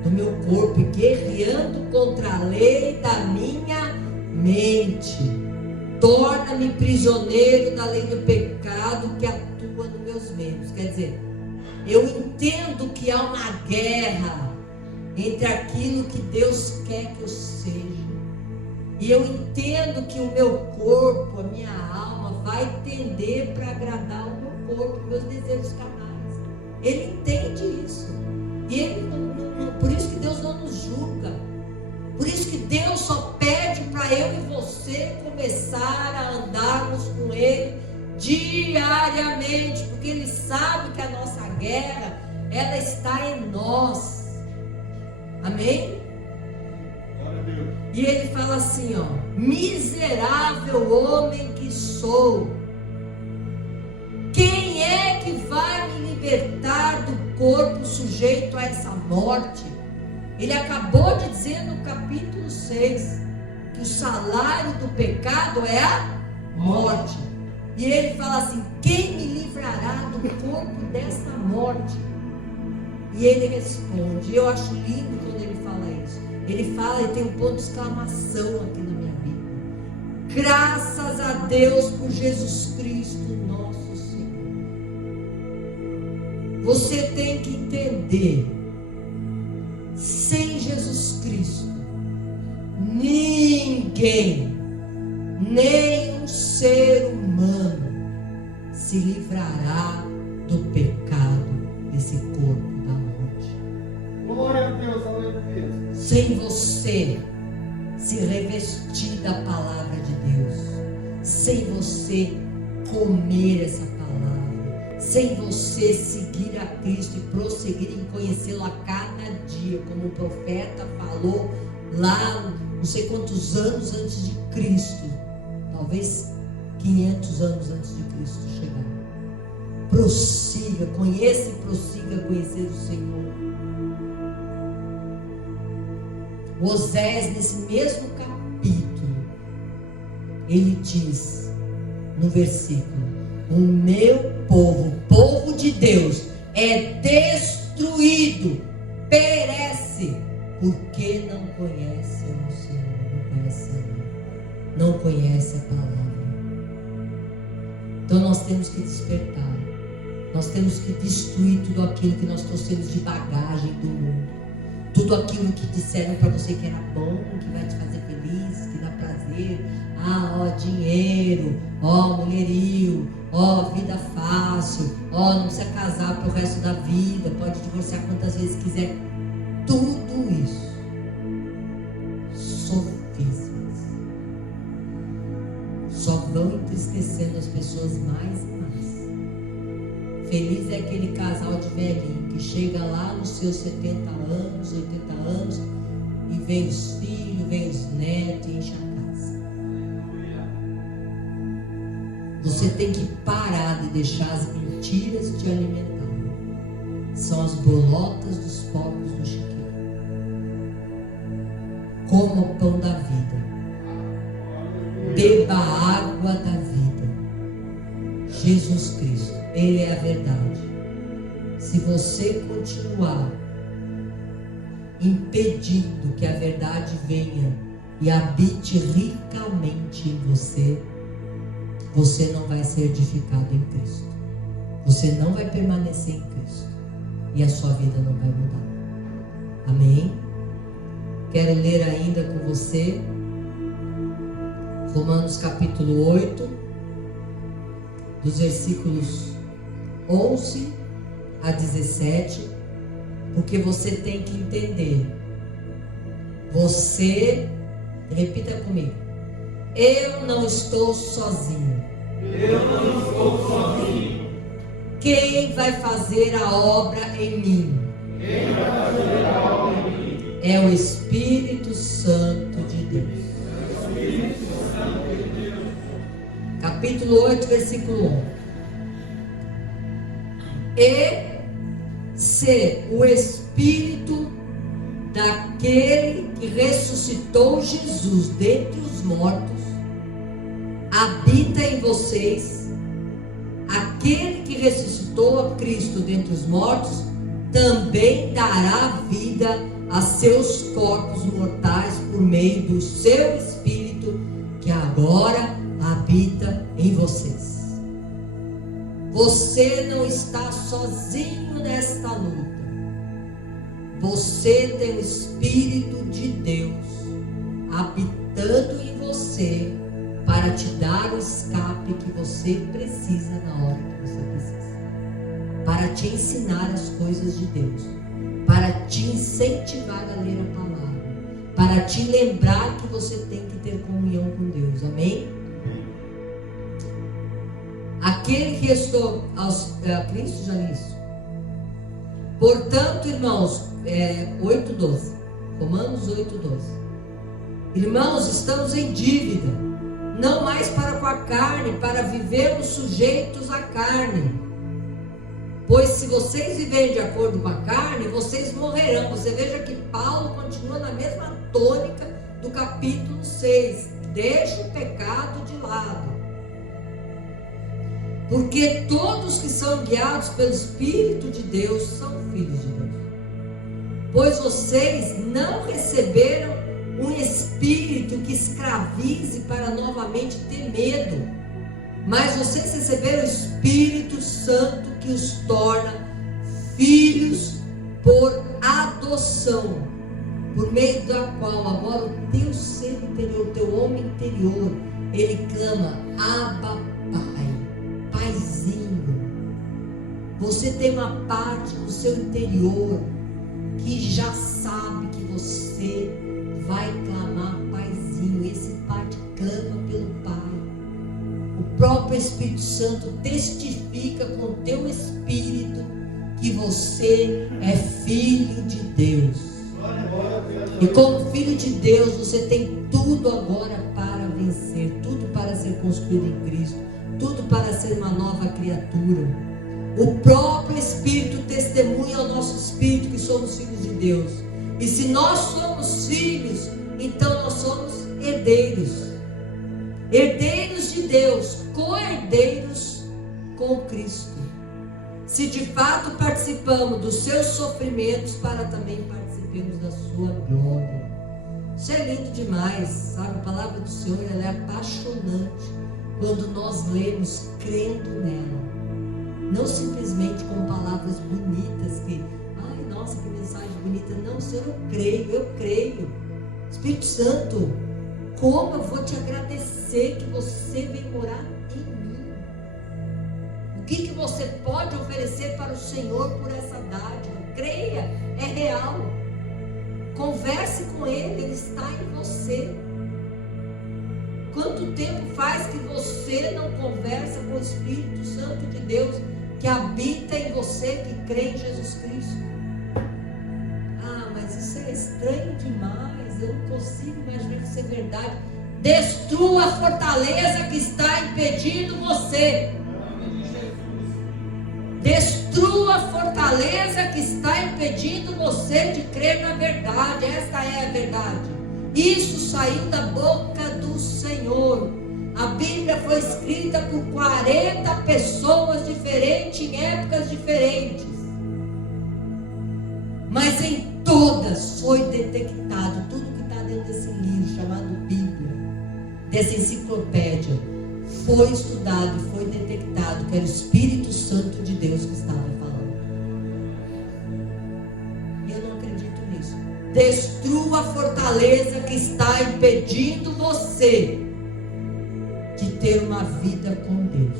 no meu corpo, guerreando contra a lei da minha mente. Torna-me prisioneiro da lei do pecado que atua nos meus membros. Quer dizer, eu entendo que há uma guerra entre aquilo que Deus quer que eu seja. E eu entendo que o meu corpo, a minha alma, vai tender para agradar o meu corpo, meus desejos carnais. Ele entende isso. E ele por isso que Deus não nos julga. Por isso que Deus só pede para eu e você começar a andarmos com Ele diariamente, porque Ele sabe que a nossa guerra, ela está em nós. Amém? Glória a Deus. E Ele fala assim, ó: miserável homem que sou, quem é que vai me libertar do corpo sujeito a essa morte? Ele acabou de dizer no capítulo 6 que o salário do pecado é a morte. E ele fala assim: quem me livrará do corpo dessa morte? E ele responde, eu acho lindo quando ele fala isso. Ele fala e tem um ponto de exclamação aqui na minha Bíblia: graças a Deus por Jesus Cristo nosso Senhor. Você tem que entender, sem Jesus Cristo, ninguém, nenhum ser humano se livrará do pecado desse corpo da morte. Glória a Deus, aleluia. Sem você se revestir da palavra de Deus, sem você comer essa palavra, sem você seguir a Cristo e prosseguir em conhecê-lo a cada dia, como o profeta falou lá, não sei quantos anos antes de Cristo, talvez 500 anos antes de Cristo chegar. Prossiga, conheça e prossiga a conhecer o Senhor. Osés, nesse mesmo capítulo, ele diz no versículo: o meu povo, o povo de Deus, é destruído, perece, porque não conhece o Senhor, não conhece a mim, não conhece a palavra. Então nós temos que despertar, nós temos que destruir tudo aquilo que nós trouxemos de bagagem do mundo, tudo aquilo que disseram para você que era bom, que vai te fazer feliz, que dá prazer. Dinheiro, mulherio, vida fácil, não precisa casar pro resto da vida, pode divorciar quantas vezes quiser. Tudo isso, sofismas, só vão entristecendo as pessoas mais e mais. Feliz é aquele casal de velhinho que chega lá nos seus 70 anos, 80 anos, e vem os filhos, vem os netos e enche a casa. Você tem que parar de deixar as mentiras te alimentar. São as bolotas dos porcos do chiqueiro. Coma o pão da vida. Beba a água da vida. Jesus Cristo, Ele é a verdade. Se você continuar impedindo que a verdade venha e habite ricamente em você, você não vai ser edificado em Cristo. Você não vai permanecer em Cristo. E a sua vida não vai mudar. Amém? Quero ler ainda com você Romanos capítulo 8, dos versículos 11 a 17, porque você tem que entender. Você, repita comigo: eu não estou sozinho. Eu não estou sozinho. Quem vai fazer a obra em mim? Quem vai fazer a obra em mim? É o Espírito Santo de Deus. É o Espírito Santo de Deus. Capítulo 8, versículo 1. E se o Espírito daquele que ressuscitou Jesus dentre os mortos habita em vocês, aquele que ressuscitou a Cristo dentre os mortos também dará vida a seus corpos mortais por meio do seu Espírito que agora habita em vocês. Você não está sozinho nesta luta. você tem o Espírito de Deus habitando em você para te dar o escape que você precisa na hora que você precisa, para te ensinar as coisas de Deus, para te incentivar a ler a palavra, para te lembrar que você tem que ter comunhão com Deus. Amém? Aquele que restou aos Cristo já disse. Portanto, irmãos, 8:12, Romanos 8:12. Irmãos, estamos em dívida, não mais para com a carne, para vivermos sujeitos à carne. Pois se vocês viverem de acordo com a carne, vocês morrerão. Você veja que Paulo continua na mesma tônica do capítulo 6. Deixa o pecado de lado. Porque todos que são guiados pelo Espírito de Deus são filhos de Deus. Pois vocês não receberam um espírito que escravize para novamente ter medo, mas vocês receberam o Espírito Santo que os torna filhos por adoção, por meio da qual agora o teu ser interior, o teu homem interior, ele clama: Abba, Pai, Paizinho. Você tem uma parte do seu interior que já sabe que você vai clamar Paizinho. Esse parte clama pelo Pai. O próprio Espírito Santo testifica com o teu espírito que você é filho de Deus. E como filho de Deus, você tem tudo agora para vencer, tudo para ser construído em Cristo, tudo para ser uma nova criatura. O próprio Espírito testemunha ao nosso espírito que somos filhos de Deus. E se nós somos filhos, então nós somos herdeiros. Herdeiros de Deus, co-herdeiros com Cristo. Se de fato participamos dos seus sofrimentos, para também participemos da sua glória. Isso é lindo demais, sabe? A palavra do Senhor, ela é apaixonante quando nós lemos crendo nela. Não simplesmente com palavras bonitas que, ai, nossa, que mensagem bonita. Não, Senhor, eu creio. Espírito Santo, como eu vou te agradecer que você vem morar em mim. O que você pode oferecer para o Senhor por essa dádiva? Creia, é real. Converse com Ele, Ele está em você. Quanto tempo faz que você não conversa com o Espírito Santo de Deus que habita em você, que crê em Jesus Cristo? Ah, mas isso é estranho demais, eu não consigo imaginar que isso é verdade. Destrua a fortaleza que está impedindo você. Destrua a fortaleza que está impedindo você de crer na verdade. Esta é a verdade. Isso saiu da boca do Senhor. A Bíblia foi escrita por 40 pessoas diferentes, em épocas diferentes. Mas em todas foi detectado tudo que está dentro desse livro chamado Bíblia, dessa enciclopédia. Foi estudado e foi detectado que era o Espírito Santo de Deus que estava falando. E eu não acredito nisso. Destrua a fortaleza que está impedindo você de ter uma vida com Deus.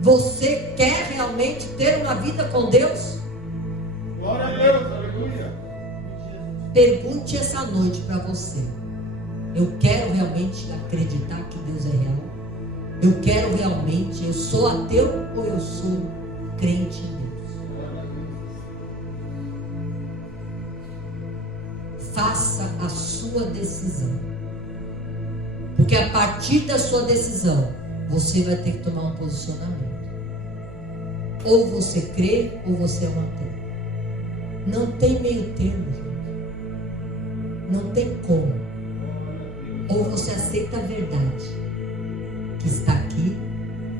Você quer realmente ter uma vida com Deus? Glória a Deus, aleluia. Pergunte essa noite para você: eu quero realmente acreditar que Deus é real? Eu quero realmente, eu sou ateu ou eu sou crente em Deus? Faça a sua decisão. Porque a partir da sua decisão, você vai ter que tomar um posicionamento. Ou você crê, ou você é um ateu. Não tem meio termo, gente. Não tem como. Ou você aceita a verdade que está aqui,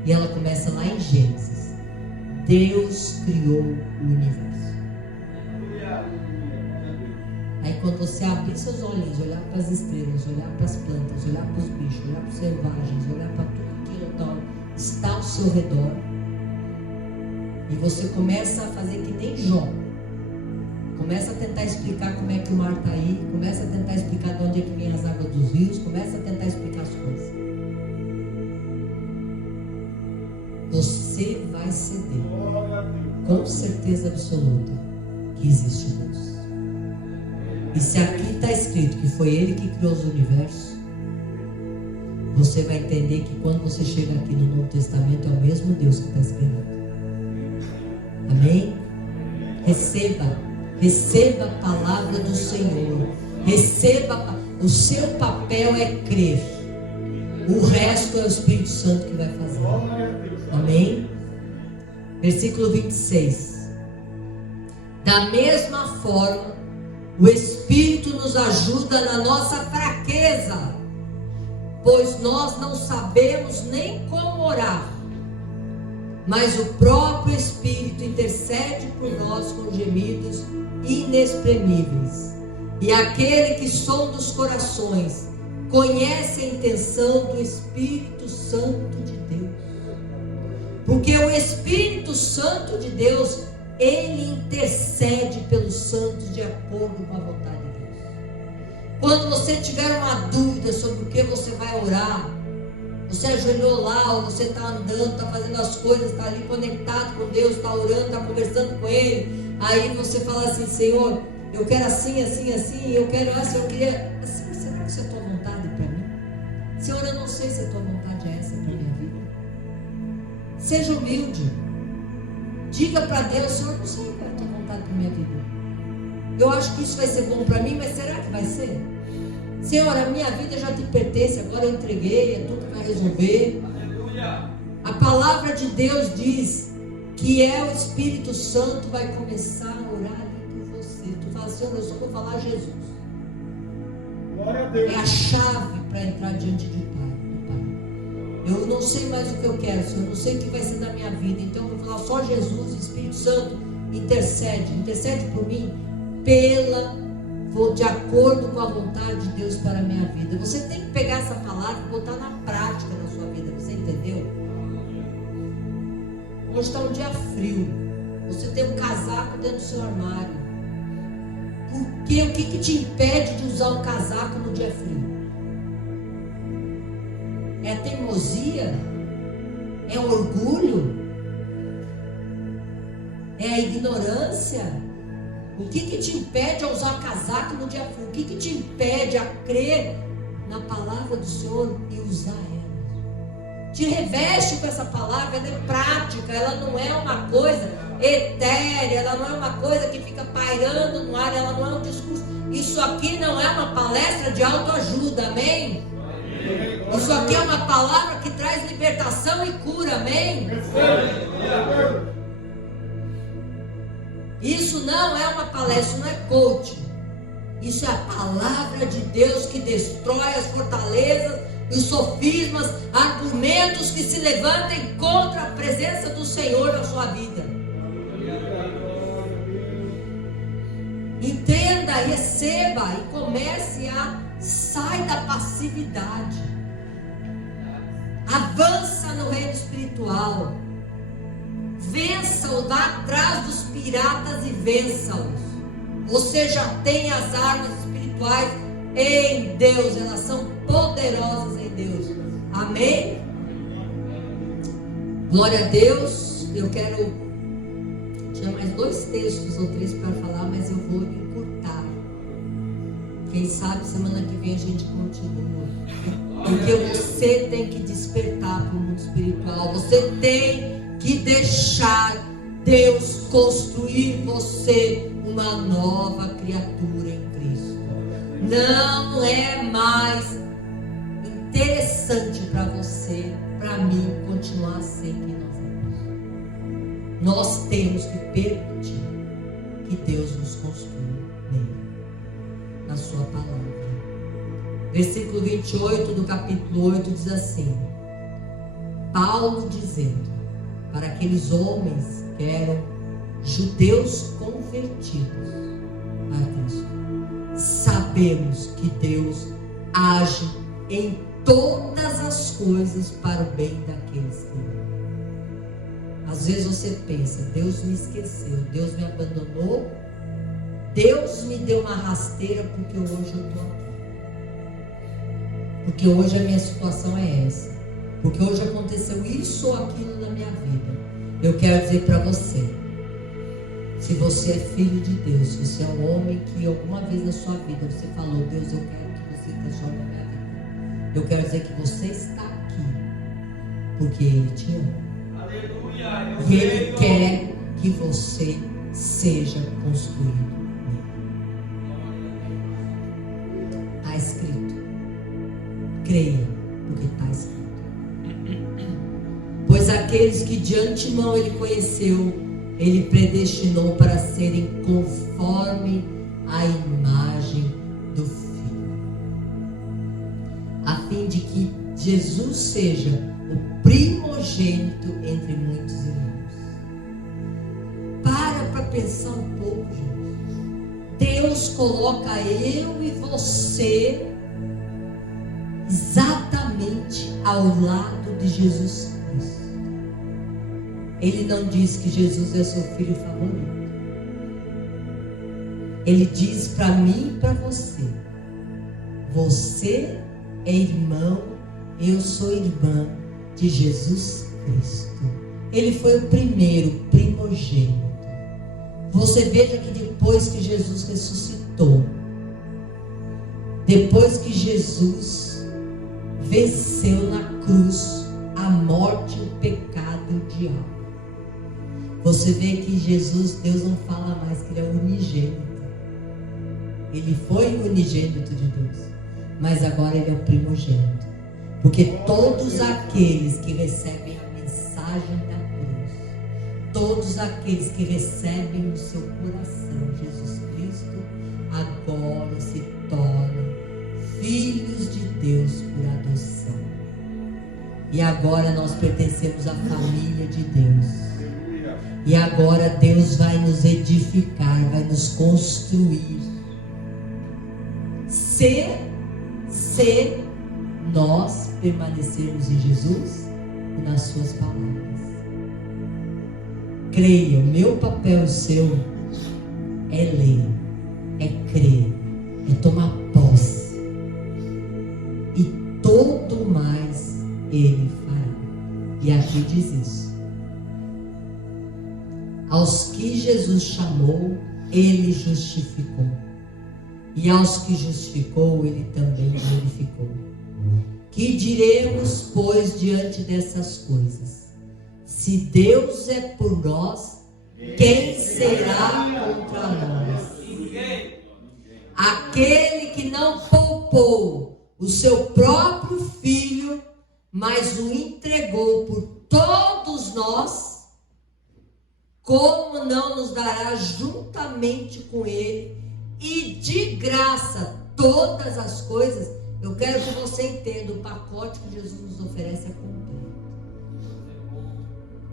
e ela começa lá em Gênesis. Deus criou o universo. Aí quando você abrir seus olhinhos, olhar para as estrelas, olhar para as plantas, olhar para os bichos, olhar para os selvagens, olhar para tudo que está ao seu redor, e você começa a fazer que nem Jó, Começa a tentar explicar como é que o mar está aí. Começa a tentar explicar de onde é que vem as águas dos rios. Começa a tentar explicar as coisas. Você vai ceder, com certeza absoluta, que existe Deus. E se aqui está escrito que foi Ele que criou os universos, você vai entender que quando você chega aqui no Novo Testamento é o mesmo Deus que está escrevendo. Amém? Receba a palavra do Senhor. O seu papel é crer. O resto é o Espírito Santo que vai fazer. Amém? Versículo 26. Da mesma forma, o Espírito nos ajuda na nossa fraqueza, pois nós não sabemos nem como orar, mas o próprio Espírito intercede por nós com gemidos inexprimíveis. E aquele que sonda os corações conhece a intenção do Espírito Santo de Deus, porque o Espírito Santo de Deus, ele intercede pelos santos de acordo com a vontade de Deus. Quando você tiver uma dúvida sobre o que você vai orar, você ajoelhou lá, ou você está andando, está fazendo as coisas, está ali conectado com Deus, está orando, está conversando com Ele, aí você fala assim: Senhor, eu quero assim, assim, assim, eu quero assim, eu queria assim. Será que isso é tua vontade para mim? Senhor, eu não sei se a tua vontade é essa para minha vida. Seja humilde. Diga para Deus: Senhor, eu não sei qual é a tua vontade para minha vida. Eu acho que isso vai ser bom para mim, mas será que vai ser? Senhor, a minha vida já te pertence, agora eu entreguei, é tu que vai resolver. Aleluia. A palavra de Deus diz que o Espírito Santo vai começar a orar ali por você. Tu fala: Senhor, eu só vou falar Jesus. Glória a Deus. É a chave para entrar diante do Pai. Eu não sei mais o que eu quero, Senhor, eu não sei o que vai ser da minha vida, então eu vou falar só Jesus. E Espírito Santo intercede por mim, de acordo com a vontade de Deus para a minha vida. Você tem que pegar essa palavra e botar na prática na sua vida. Você entendeu? Hoje está um dia frio. Você tem um casaco dentro do seu armário. Por quê? O que te impede de usar um casaco no dia frio? É a teimosia? É o orgulho? É a ignorância? O que te impede a usar casaco no dia frio? O que te impede a crer na palavra do Senhor e usar ela? Te reveste com essa palavra, ela é prática, ela não é uma coisa etérea, ela não é uma coisa que fica pairando no ar, ela não é um discurso. Isso aqui não é uma palestra de autoajuda, amém? Isso aqui é uma palavra que traz libertação e cura, amém? Isso não é uma palestra, isso não é coaching. Isso é a palavra de Deus que destrói as fortalezas, os sofismas, argumentos que se levantem contra a presença do Senhor na sua vida. Entenda, receba e comece a sair da passividade. Avança no reino espiritual. Vença-o, vá atrás dos piratas e vença-os. Você já tem as armas espirituais em Deus, elas são poderosas em Deus. Amém? Glória a Deus. Eu tinha mais 2 textos ou 3 para falar, mas eu vou encurtar. Quem sabe semana que vem a gente continua. Porque você tem que despertar para o mundo espiritual. Você tem que deixar Deus construir você uma nova criatura em Cristo. Não é mais interessante para você, para mim, continuar a ser quem nós somos. Nós temos que permitir que Deus nos construa nele, na sua palavra. Versículo 28 do capítulo 8 diz assim: Paulo dizendo para aqueles homens que eram judeus convertidos a Cristo: sabemos que Deus age em todas as coisas para o bem daqueles que amam. Às vezes você pensa: Deus me esqueceu, Deus me abandonou, Deus me deu uma rasteira porque hoje eu estou aqui. Porque hoje a minha situação é essa. Porque hoje aconteceu isso ou aquilo na minha vida. Eu quero dizer para você, se você é filho de Deus, se você é um homem que alguma vez na sua vida você falou, Deus, eu quero que você transforme a minha vida. Eu quero dizer que você está aqui porque Ele te ama. Aleluia. E Ele quer que você seja construído. Está escrito. Creia no que está escrito. Pois aqueles que de antemão Ele conheceu, Ele predestinou para serem conforme a imagem do Filho, a fim de que Jesus seja o primogênito entre muitos irmãos. Para pensar um pouco, gente. Deus coloca eu e você exatamente ao lado de Jesus Cristo. Ele não diz que Jesus é seu filho favorito. Ele diz para mim e para você: você é irmão, eu sou irmã de Jesus Cristo. Ele foi o primeiro primogênito. Você veja que depois que Jesus ressuscitou, depois que Jesus venceu na cruz a morte, o pecado e o diabo, você vê que Jesus, Deus não fala mais que Ele é unigênito. Ele foi o unigênito de Deus, mas agora Ele é o primogênito. Porque todos aqueles que recebem a mensagem da cruz, todos aqueles que recebem no seu coração Jesus Cristo, agora se tornam filhos de Deus por adoção. E agora nós pertencemos à família de Deus. E agora Deus vai nos edificar, vai nos construir. Se nós permanecermos em Jesus e nas suas palavras. Creia, o meu papel, o seu, é ler, é crer, é tomar posse. E todo mais Ele fará. E aqui diz isso. Aos que Jesus chamou, Ele justificou. E aos que justificou, Ele também glorificou. Que diremos, pois, diante dessas coisas? Se Deus é por nós, quem será contra nós? Aquele que não poupou o seu próprio Filho, mas o entregou por todos nós, como não nos dará juntamente com Ele e de graça todas as coisas? Eu quero que você entenda, o pacote que Jesus nos oferece é completo.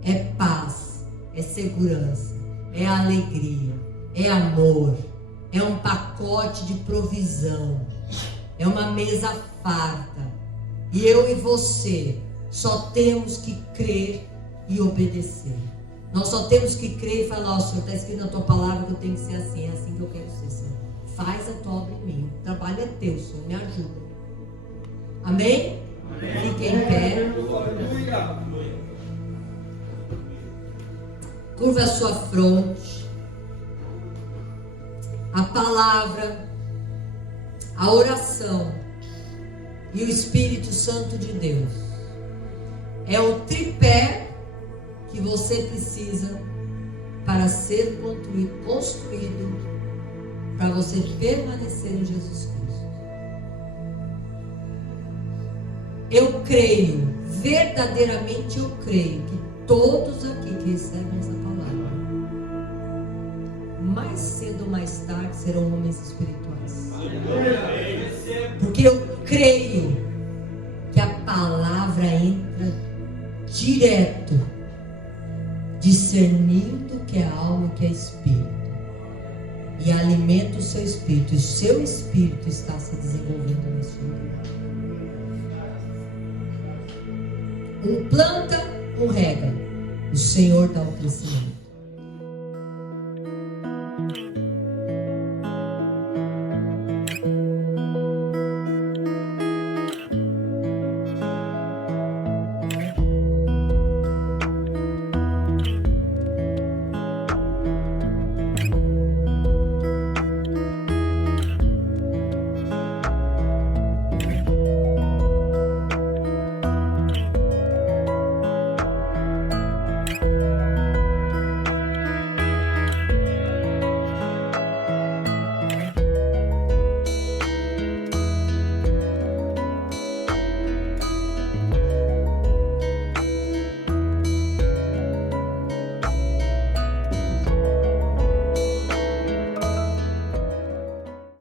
É paz, é segurança, é alegria, é amor, é um pacote de provisão, é uma mesa farta. E eu e você só temos que crer e obedecer. Nós só temos que crer e falar: ó, Senhor, está escrito na tua palavra que eu tenho que ser assim, é assim que eu quero ser, Senhor. Faz a tua obra em mim, o trabalho é teu, Senhor, me ajuda. Amém? Amém. Fique em pé. Curva a sua fronte. A palavra, a oração e o Espírito Santo de Deus é o tripé que você precisa para ser construído, para você permanecer em Jesus Cristo. Eu creio, verdadeiramente eu creio que todos aqui que recebem essa palavra, mais cedo ou mais tarde serão homens espirituais. Porque eu creio que a palavra entra direto, discernindo o que é alma e o que é espírito, e alimenta o seu espírito, e o seu espírito está se desenvolvendo na sua vida. Um planta, um rega, o Senhor dá o crescimento.